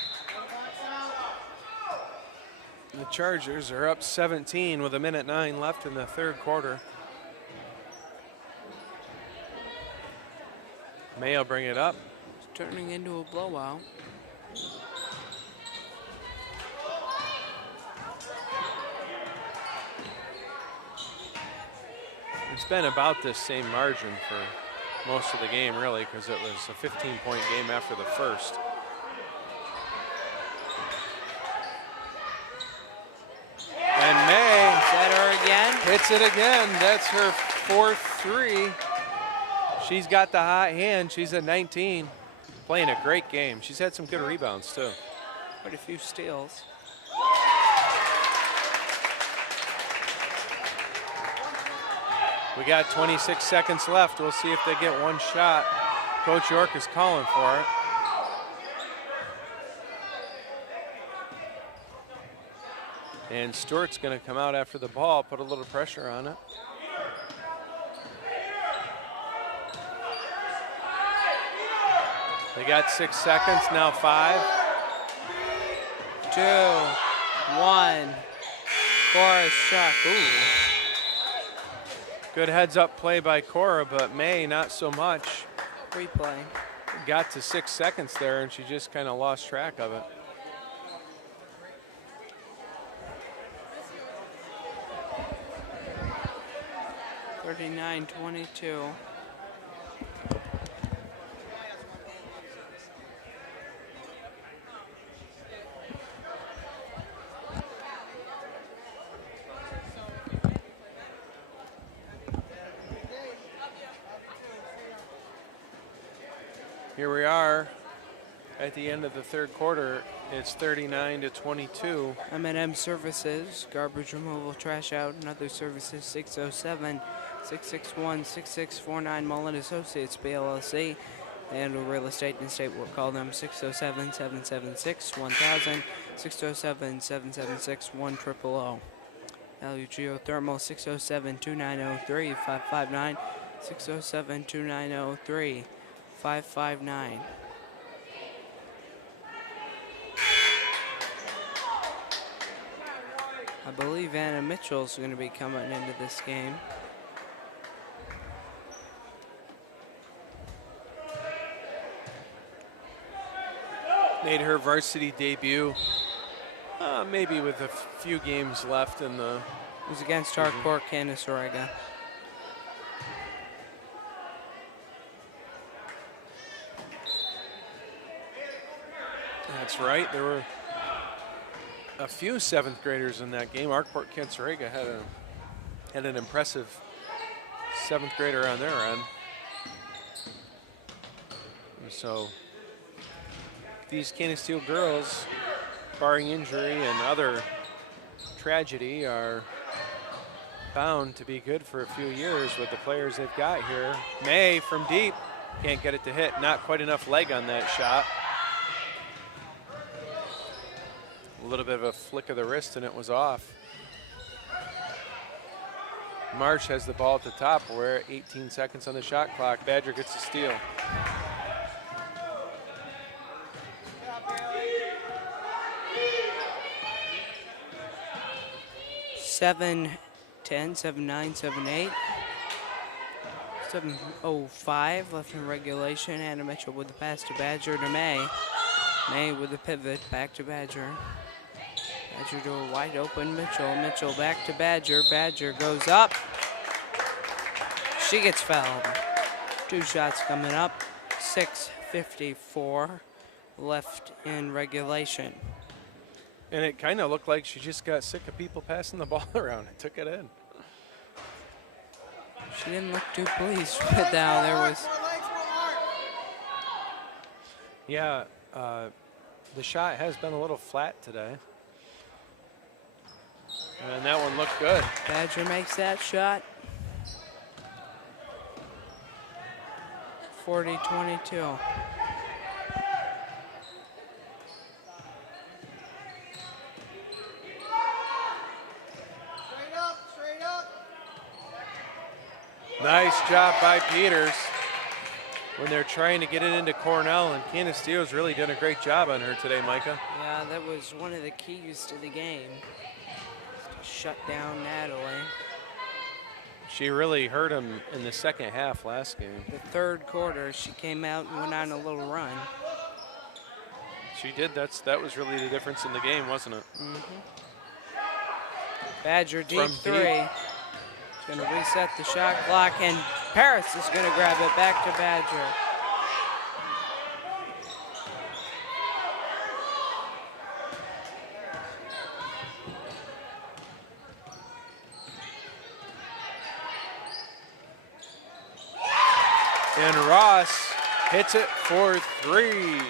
The Chargers are up 17 with 1:09 left in the third quarter. May will bring it up. It's turning into a blowout. It's been about this same margin for most of the game, really, because it was a 15-point game after the first. And May Is that her again? hits it again. That's her 4th 3. She's got the hot hand. She's at 19. Playing a great game. She's had some good rebounds, too. Quite a few steals. We got 26 seconds left. We'll see if they get one shot. Coach York is calling for it. And Stewart's going to come out after the ball, put a little pressure on it. They got 6 seconds, now 5. 2, 1. Forrest shot. Ooh. Good heads-up play by Cora, but May not so much. Replay. Got to 6 seconds there, and she just kind of lost track of it. (39-22). Here we are at the end of the third quarter. It's 39-22. M&M Services, garbage removal, trash out, and other services, 607-661-6649. Mullen Associates, BLLC. They handle real estate and state work. Call them 607-776-1000, 607-776-1000. Value Geothermal, 607-2903-559, 607-2903-559. I believe Anna Mitchell's going to be coming into this game. Made her varsity debut, maybe with a few games left in the. It was against Harcourt, Canisteo. That's right. There were a few 7th graders in that game. Harcourt, Canisteo had an impressive 7th grader on their end. And so these Canisteo girls, barring injury and other tragedy, are bound to be good for a few years with the players they've got here. May from deep, can't get it to hit. Not quite enough leg on that shot. A little bit of a flick of the wrist and it was off. Marsh has the ball at the top. We're at 18 seconds on the shot clock. Badger gets the steal. Seven, 10, 7-9, 7-8. 7:05 left in regulation. Anna Mitchell with the pass to Badger to May. May with the pivot back to Badger. Badger to a wide open Mitchell. Mitchell back to Badger. Badger goes up. She gets fouled. 2 shots coming up. 6:54 left in regulation. And it kind of looked like she just got sick of people passing the ball around and took it in. She didn't look too pleased with how there was. Yeah, the shot has been a little flat today. And that one looked good. Badger makes that shot. 40-22. Straight up. Nice job by Peters when they're trying to get it into Cornell, and Canisteo's really done a great job on her today, Micah. Yeah, that was one of the keys to the game. To shut down Natalie. She really hurt him in the second half last game. The 3rd quarter, she came out and went on a little run. She did. That was really the difference in the game, wasn't it? Badger deep From 3. deep. Going to reset the shot clock, and Paris is going to grab it back to Badger. And Ross hits it for 3.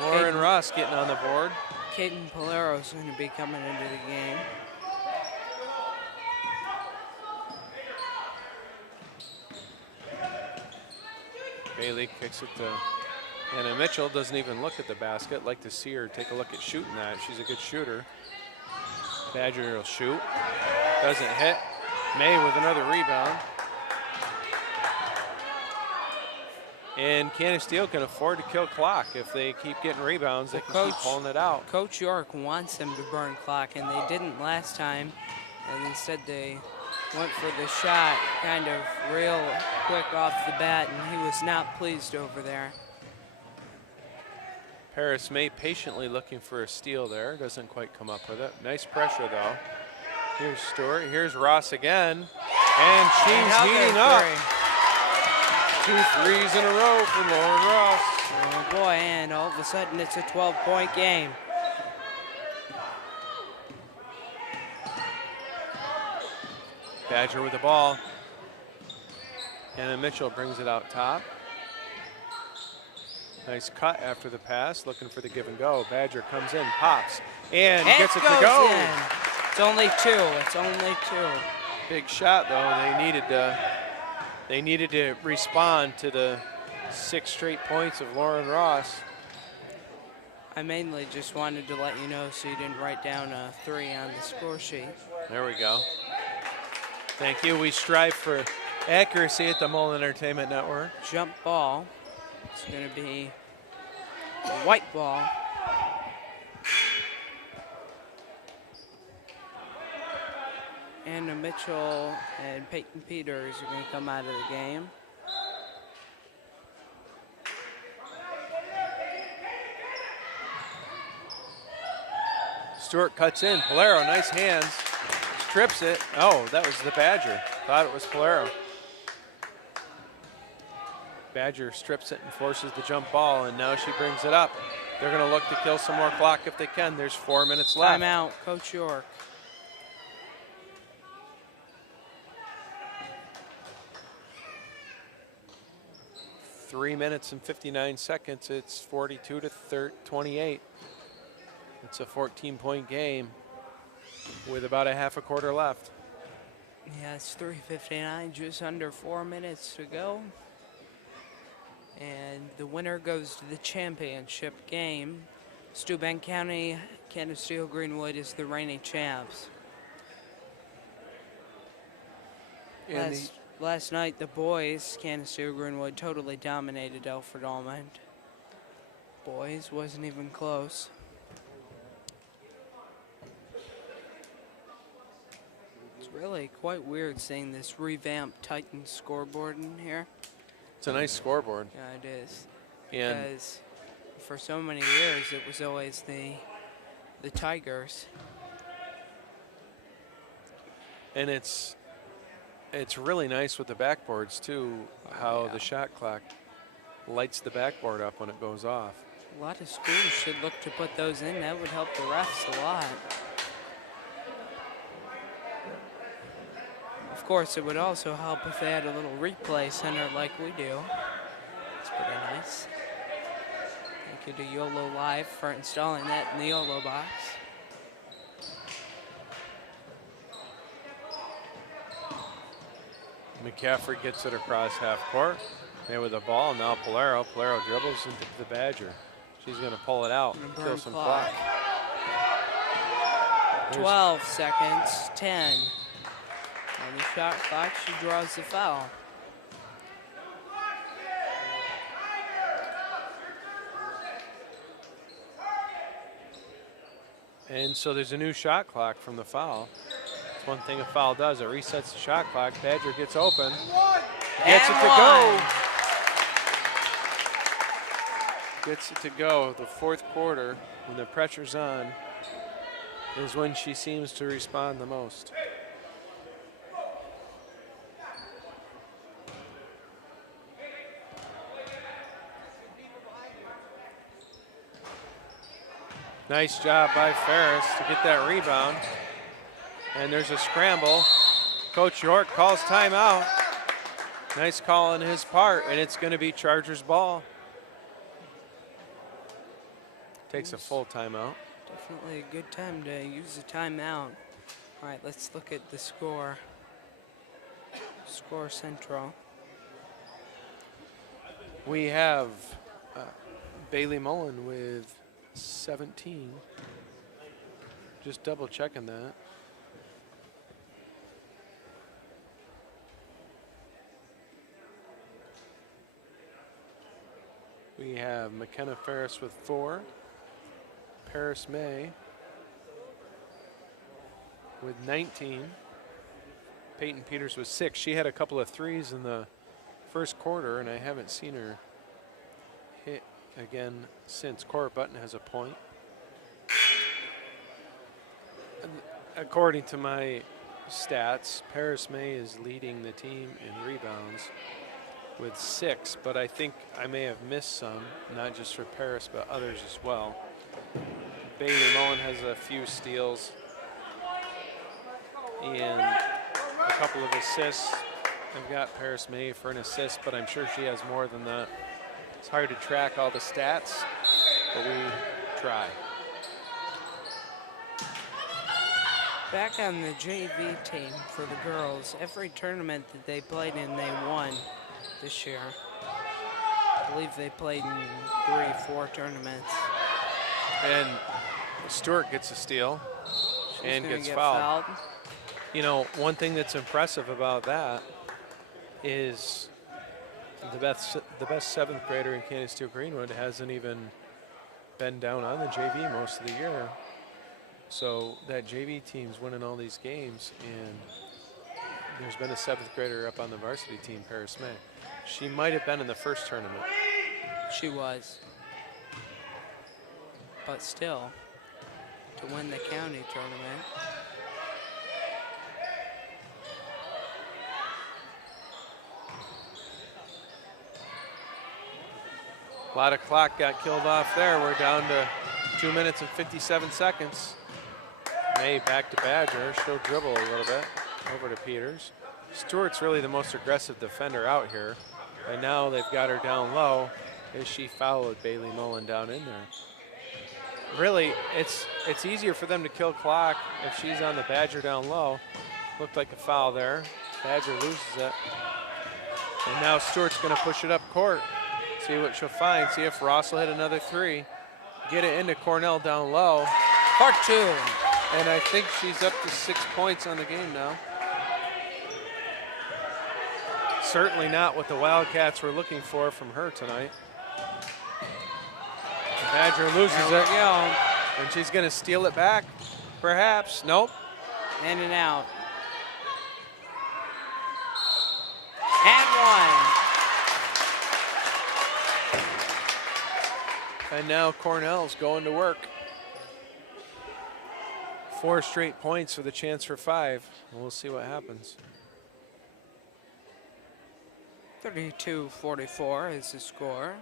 Lauren Ross getting on the board. Kaden Palero's going to be coming into the game. Bailey kicks it to Anna Mitchell. Doesn't even look at the basket. Like to see her take a look at shooting that. She's a good shooter. Badger will shoot. Doesn't hit. May with another rebound. And Canisteo can afford to kill clock. If they keep getting rebounds, they can keep pulling it out. Coach York wants them to burn clock, and they didn't last time. And instead they went for the shot kind of real quick off the bat, and he was not pleased over there. Paris May patiently looking for a steal there. Doesn't quite come up with it. Nice pressure, though. Here's Stewart. Here's Ross again. And she's heating up. 2 threes in a row for Lauren Ross. Oh boy, and all of a sudden it's a 12-point game. Badger with the ball. Anna Mitchell brings it out top. Nice cut after the pass, looking for the give and go. Badger comes in, pops, and gets it to go. In. It's only 2. It's only 2. Big shot though. They needed to respond to the 6 straight points of Lauren Ross. I mainly just wanted to let you know so you didn't write down a 3 on the score sheet. There we go. Thank you. We strive for accuracy at the Mullen Entertainment Network. Jump ball. It's going to be a white ball. Anna Mitchell and Peyton Peters are going to come out of the game. Stewart cuts in. Polero, nice hands. Strips it. Oh, that was the Badger. Thought it was Polero. Badger strips it and forces the jump ball, and now she brings it up. They're going to look to kill some more clock if they can. There's 4 minutes left. Timeout, Coach York. Three minutes and 59 seconds. It's 42 to 28. It's a 14-point game with about a half a quarter left. Yeah, it's 3:59, just under 4 minutes to go. And the winner goes to the championship game. Steuben County, Canisteo Greenwood is the reigning champs. Last night, the boys, Canisteo Greenwood, totally dominated Alfred Almond. Boys wasn't even close. It's really quite weird seeing this revamped Titan scoreboard in here. It's a nice scoreboard. Yeah, it is. And Because for so many years, it was always the Tigers. and it's really nice with the backboards too, how yeah. the shot clock lights the backboard up when it goes off. A lot of schools should look to put those in. That would help the refs a lot. Of course, it would also help if they had a little replay center like we do. It's pretty nice. Thank you to YOLO Live for installing that in the YOLO box. McCaffrey gets it across half court. There with the ball, now Polero. Polero dribbles into the Badger. She's going to pull it out, kill some clock. 12 seconds, 10. On the shot clock, she draws the foul. And so there's a new shot clock from the foul. That's one thing a foul does. It resets the shot clock. Badger gets open. Gets it to go. Gets it to go. The fourth quarter, when the pressure's on, is when she seems to respond the most. Nice job by Ferris to get that rebound. And there's a scramble. Coach York calls timeout. Nice call on his part, and it's going to be Chargers ball. Takes a full timeout. Definitely a good time to use a timeout. All right, let's look at the score. Score Central. We have Bailey Mullen with 17. Just double checking that. We have McKenna Ferris with 4. Paris May with 19. Peyton Peters with 6. She had a couple of threes in the first quarter, and I haven't seen her hit again since. Cora Button has a point. According to my stats, Paris May is leading the team in rebounds with 6, but I think I may have missed some, not just for Paris, but others as well. Bailey Mullen has a few steals and a couple of assists. I've got Paris May for an assist, but I'm sure she has more than that. It's hard to track all the stats, but we try. Back on the JV team for the girls, every tournament that they played in, they won this year. I believe they played in 3-4 tournaments. And Stewart gets a steal and gets fouled. You know, one thing that's impressive about that is the best seventh grader in Canisteo Greenwood hasn't even been down on the JV most of the year. So that JV team's winning all these games, and there's been a seventh grader up on the varsity team, Paris May. She might have been in the first tournament. She was. But still, to win the county tournament. A lot of clock got killed off there. We're down to 2 minutes and 57 seconds. May back to Badger. She'll dribble a little bit over to Peters. Stewart's really the most aggressive defender out here. Right now they've got her down low as she followed Bailey Mullen down in there. Really, it's easier for them to kill clock if she's on the Badger down low. Looked like a foul there. Badger loses it. And now Stewart's going to push it up court. See what she'll find. See if Ross will hit another three. Get it into Cornell down low. Part two. And I think she's up to 6 points on the game now. Certainly not what the Wildcats were looking for from her tonight. Badger loses There it. we go. And she's going to steal it back, perhaps. Nope. In and out. And one. And now Cornell's going to work. 4 straight points for the chance for 5. We'll see what happens. 32-44 is the score.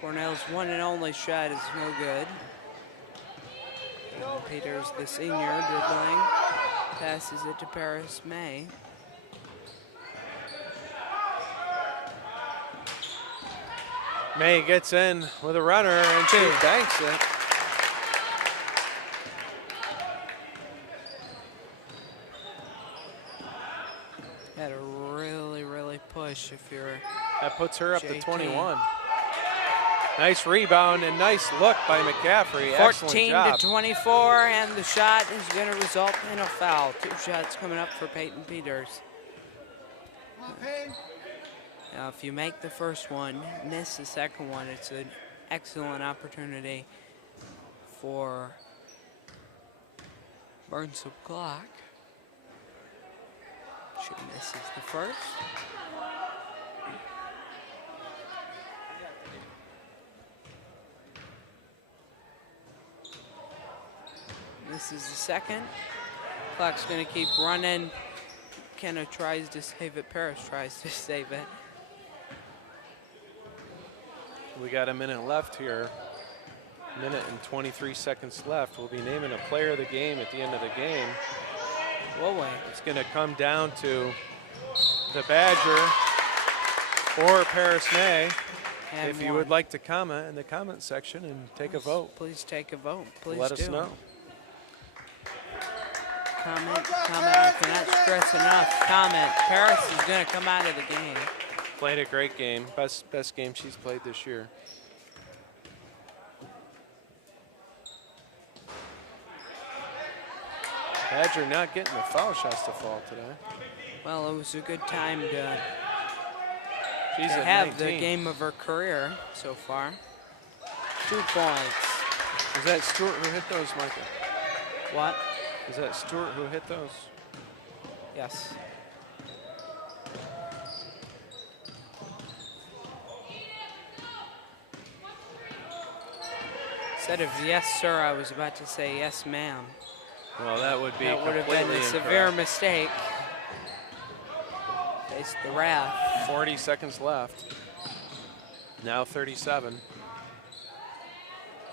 Cornell's one and only shot is no good. And Peters, the senior, dribbling, passes it to Paris May. May gets in with a runner and she banks it. Had to really push if you're That puts her up to JT. 21. Nice rebound and nice look by McCaffrey. 14 Excellent job. to 24, and the shot is going to result in a foul. 2 shots coming up for Peyton Peters. Now, if you make the first one, miss the second one, it's an excellent opportunity for burn some clock. She misses the first. This is the second. Clock's going to keep running. Kenna tries to save it. Paris tries to save it. We got a minute left here. Minute and 23 seconds left. We'll be naming a player of the game at the end of the game. Whoa, wait. It's going to come down to the Badger or Paris May. And If you would like to comment in the comment section and take a vote, please take a vote. Please let us know. Comment. I cannot stress enough. Comment. Paris is going to come out of the game. Played a great game. Best game she's played this year. Badger not getting the foul shots to fall today. Well, it was a good time to She's at have 19. the game of her career so far. 2 points. Is that Stewart who hit those, Michael? What? Is that Stewart who hit those? Yes. Instead of yes, sir, I was about to say yes, ma'am. Well, that would be That would have been completely a severe incorrect. mistake. Faced the wrath. 40 seconds left. Now 37.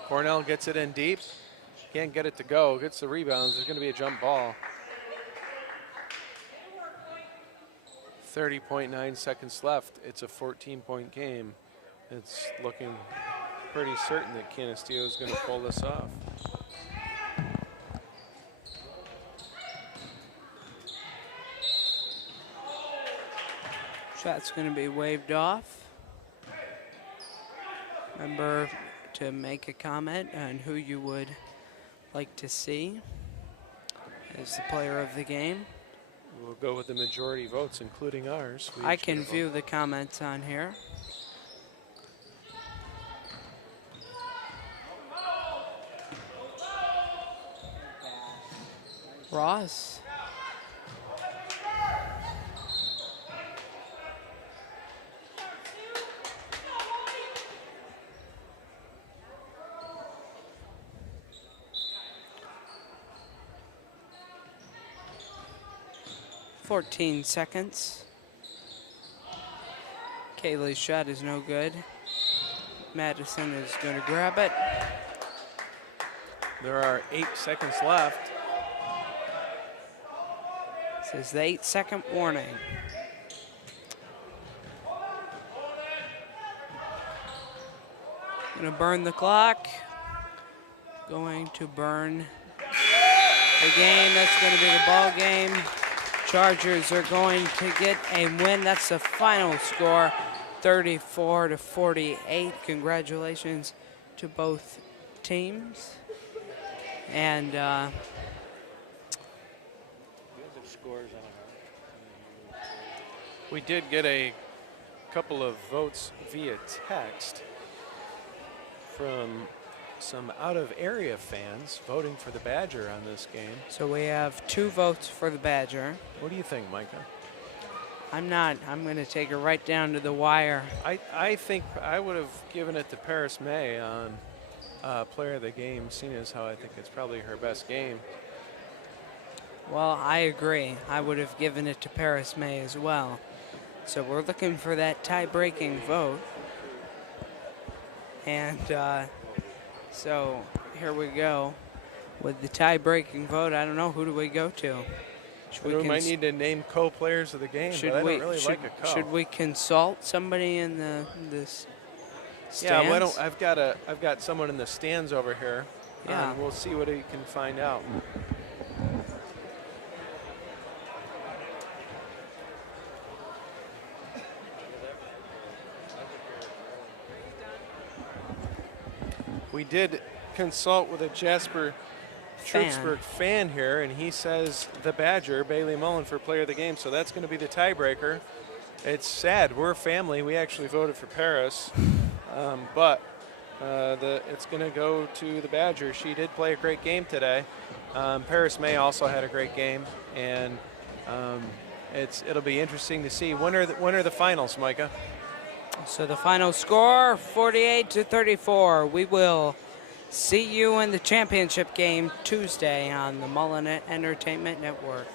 Cornell gets it in deep. Can't get it to go. Gets the rebounds. There's going to be a jump ball. 30.9 seconds left. It's a 14-point game. It's looking pretty certain that Canisteo is going to pull this off. Shot's going to be waved off. Remember to make a comment on who you would like to see as the player of the game. We'll go with the majority votes, including ours. We I each can get a vote. view the comments on here. Ross 14 seconds. Kaylee's shot is no good. Madison is going to grab it. There are 8 seconds left. This is the 8-second warning. Going to burn the clock. Going to burn the game. That's going to be the ball game. Chargers are going to get a win. That's the final score, 34-48. Congratulations to both teams. And we did get a couple of votes via text from some out-of-area fans voting for the Badger on this game. so we have 2 votes for the Badger. What do you think, Micah? I'm going to take it right down to the wire. I think I would have given it to Paris May on player of the game, seeing as how I think it's probably her best game. Well, I agree. I would have given it to Paris May as well. So we're looking for that tie-breaking vote. And so here we go. With the tie-breaking vote, I don't know, who do we go to? We might need to name co-players of the game, but I don't really like a co. Should we consult somebody in this stands? Yeah, why don't I've got someone in the stands over here. Yeah. We'll see what he can find out. We did consult with a Jasper Troupsburg fan here, and he says the Badger, Bailey Mullen, for player of the game, so that's going to be the tiebreaker. It's sad. We're a family. We actually voted for Paris, but it's going to go to the Badger. She did play a great game today. Paris May also had a great game, and it'll be interesting to see. When are the finals, Micah? So the final score, 48-34. We will see you in the championship game Tuesday on the Mullen Entertainment Network.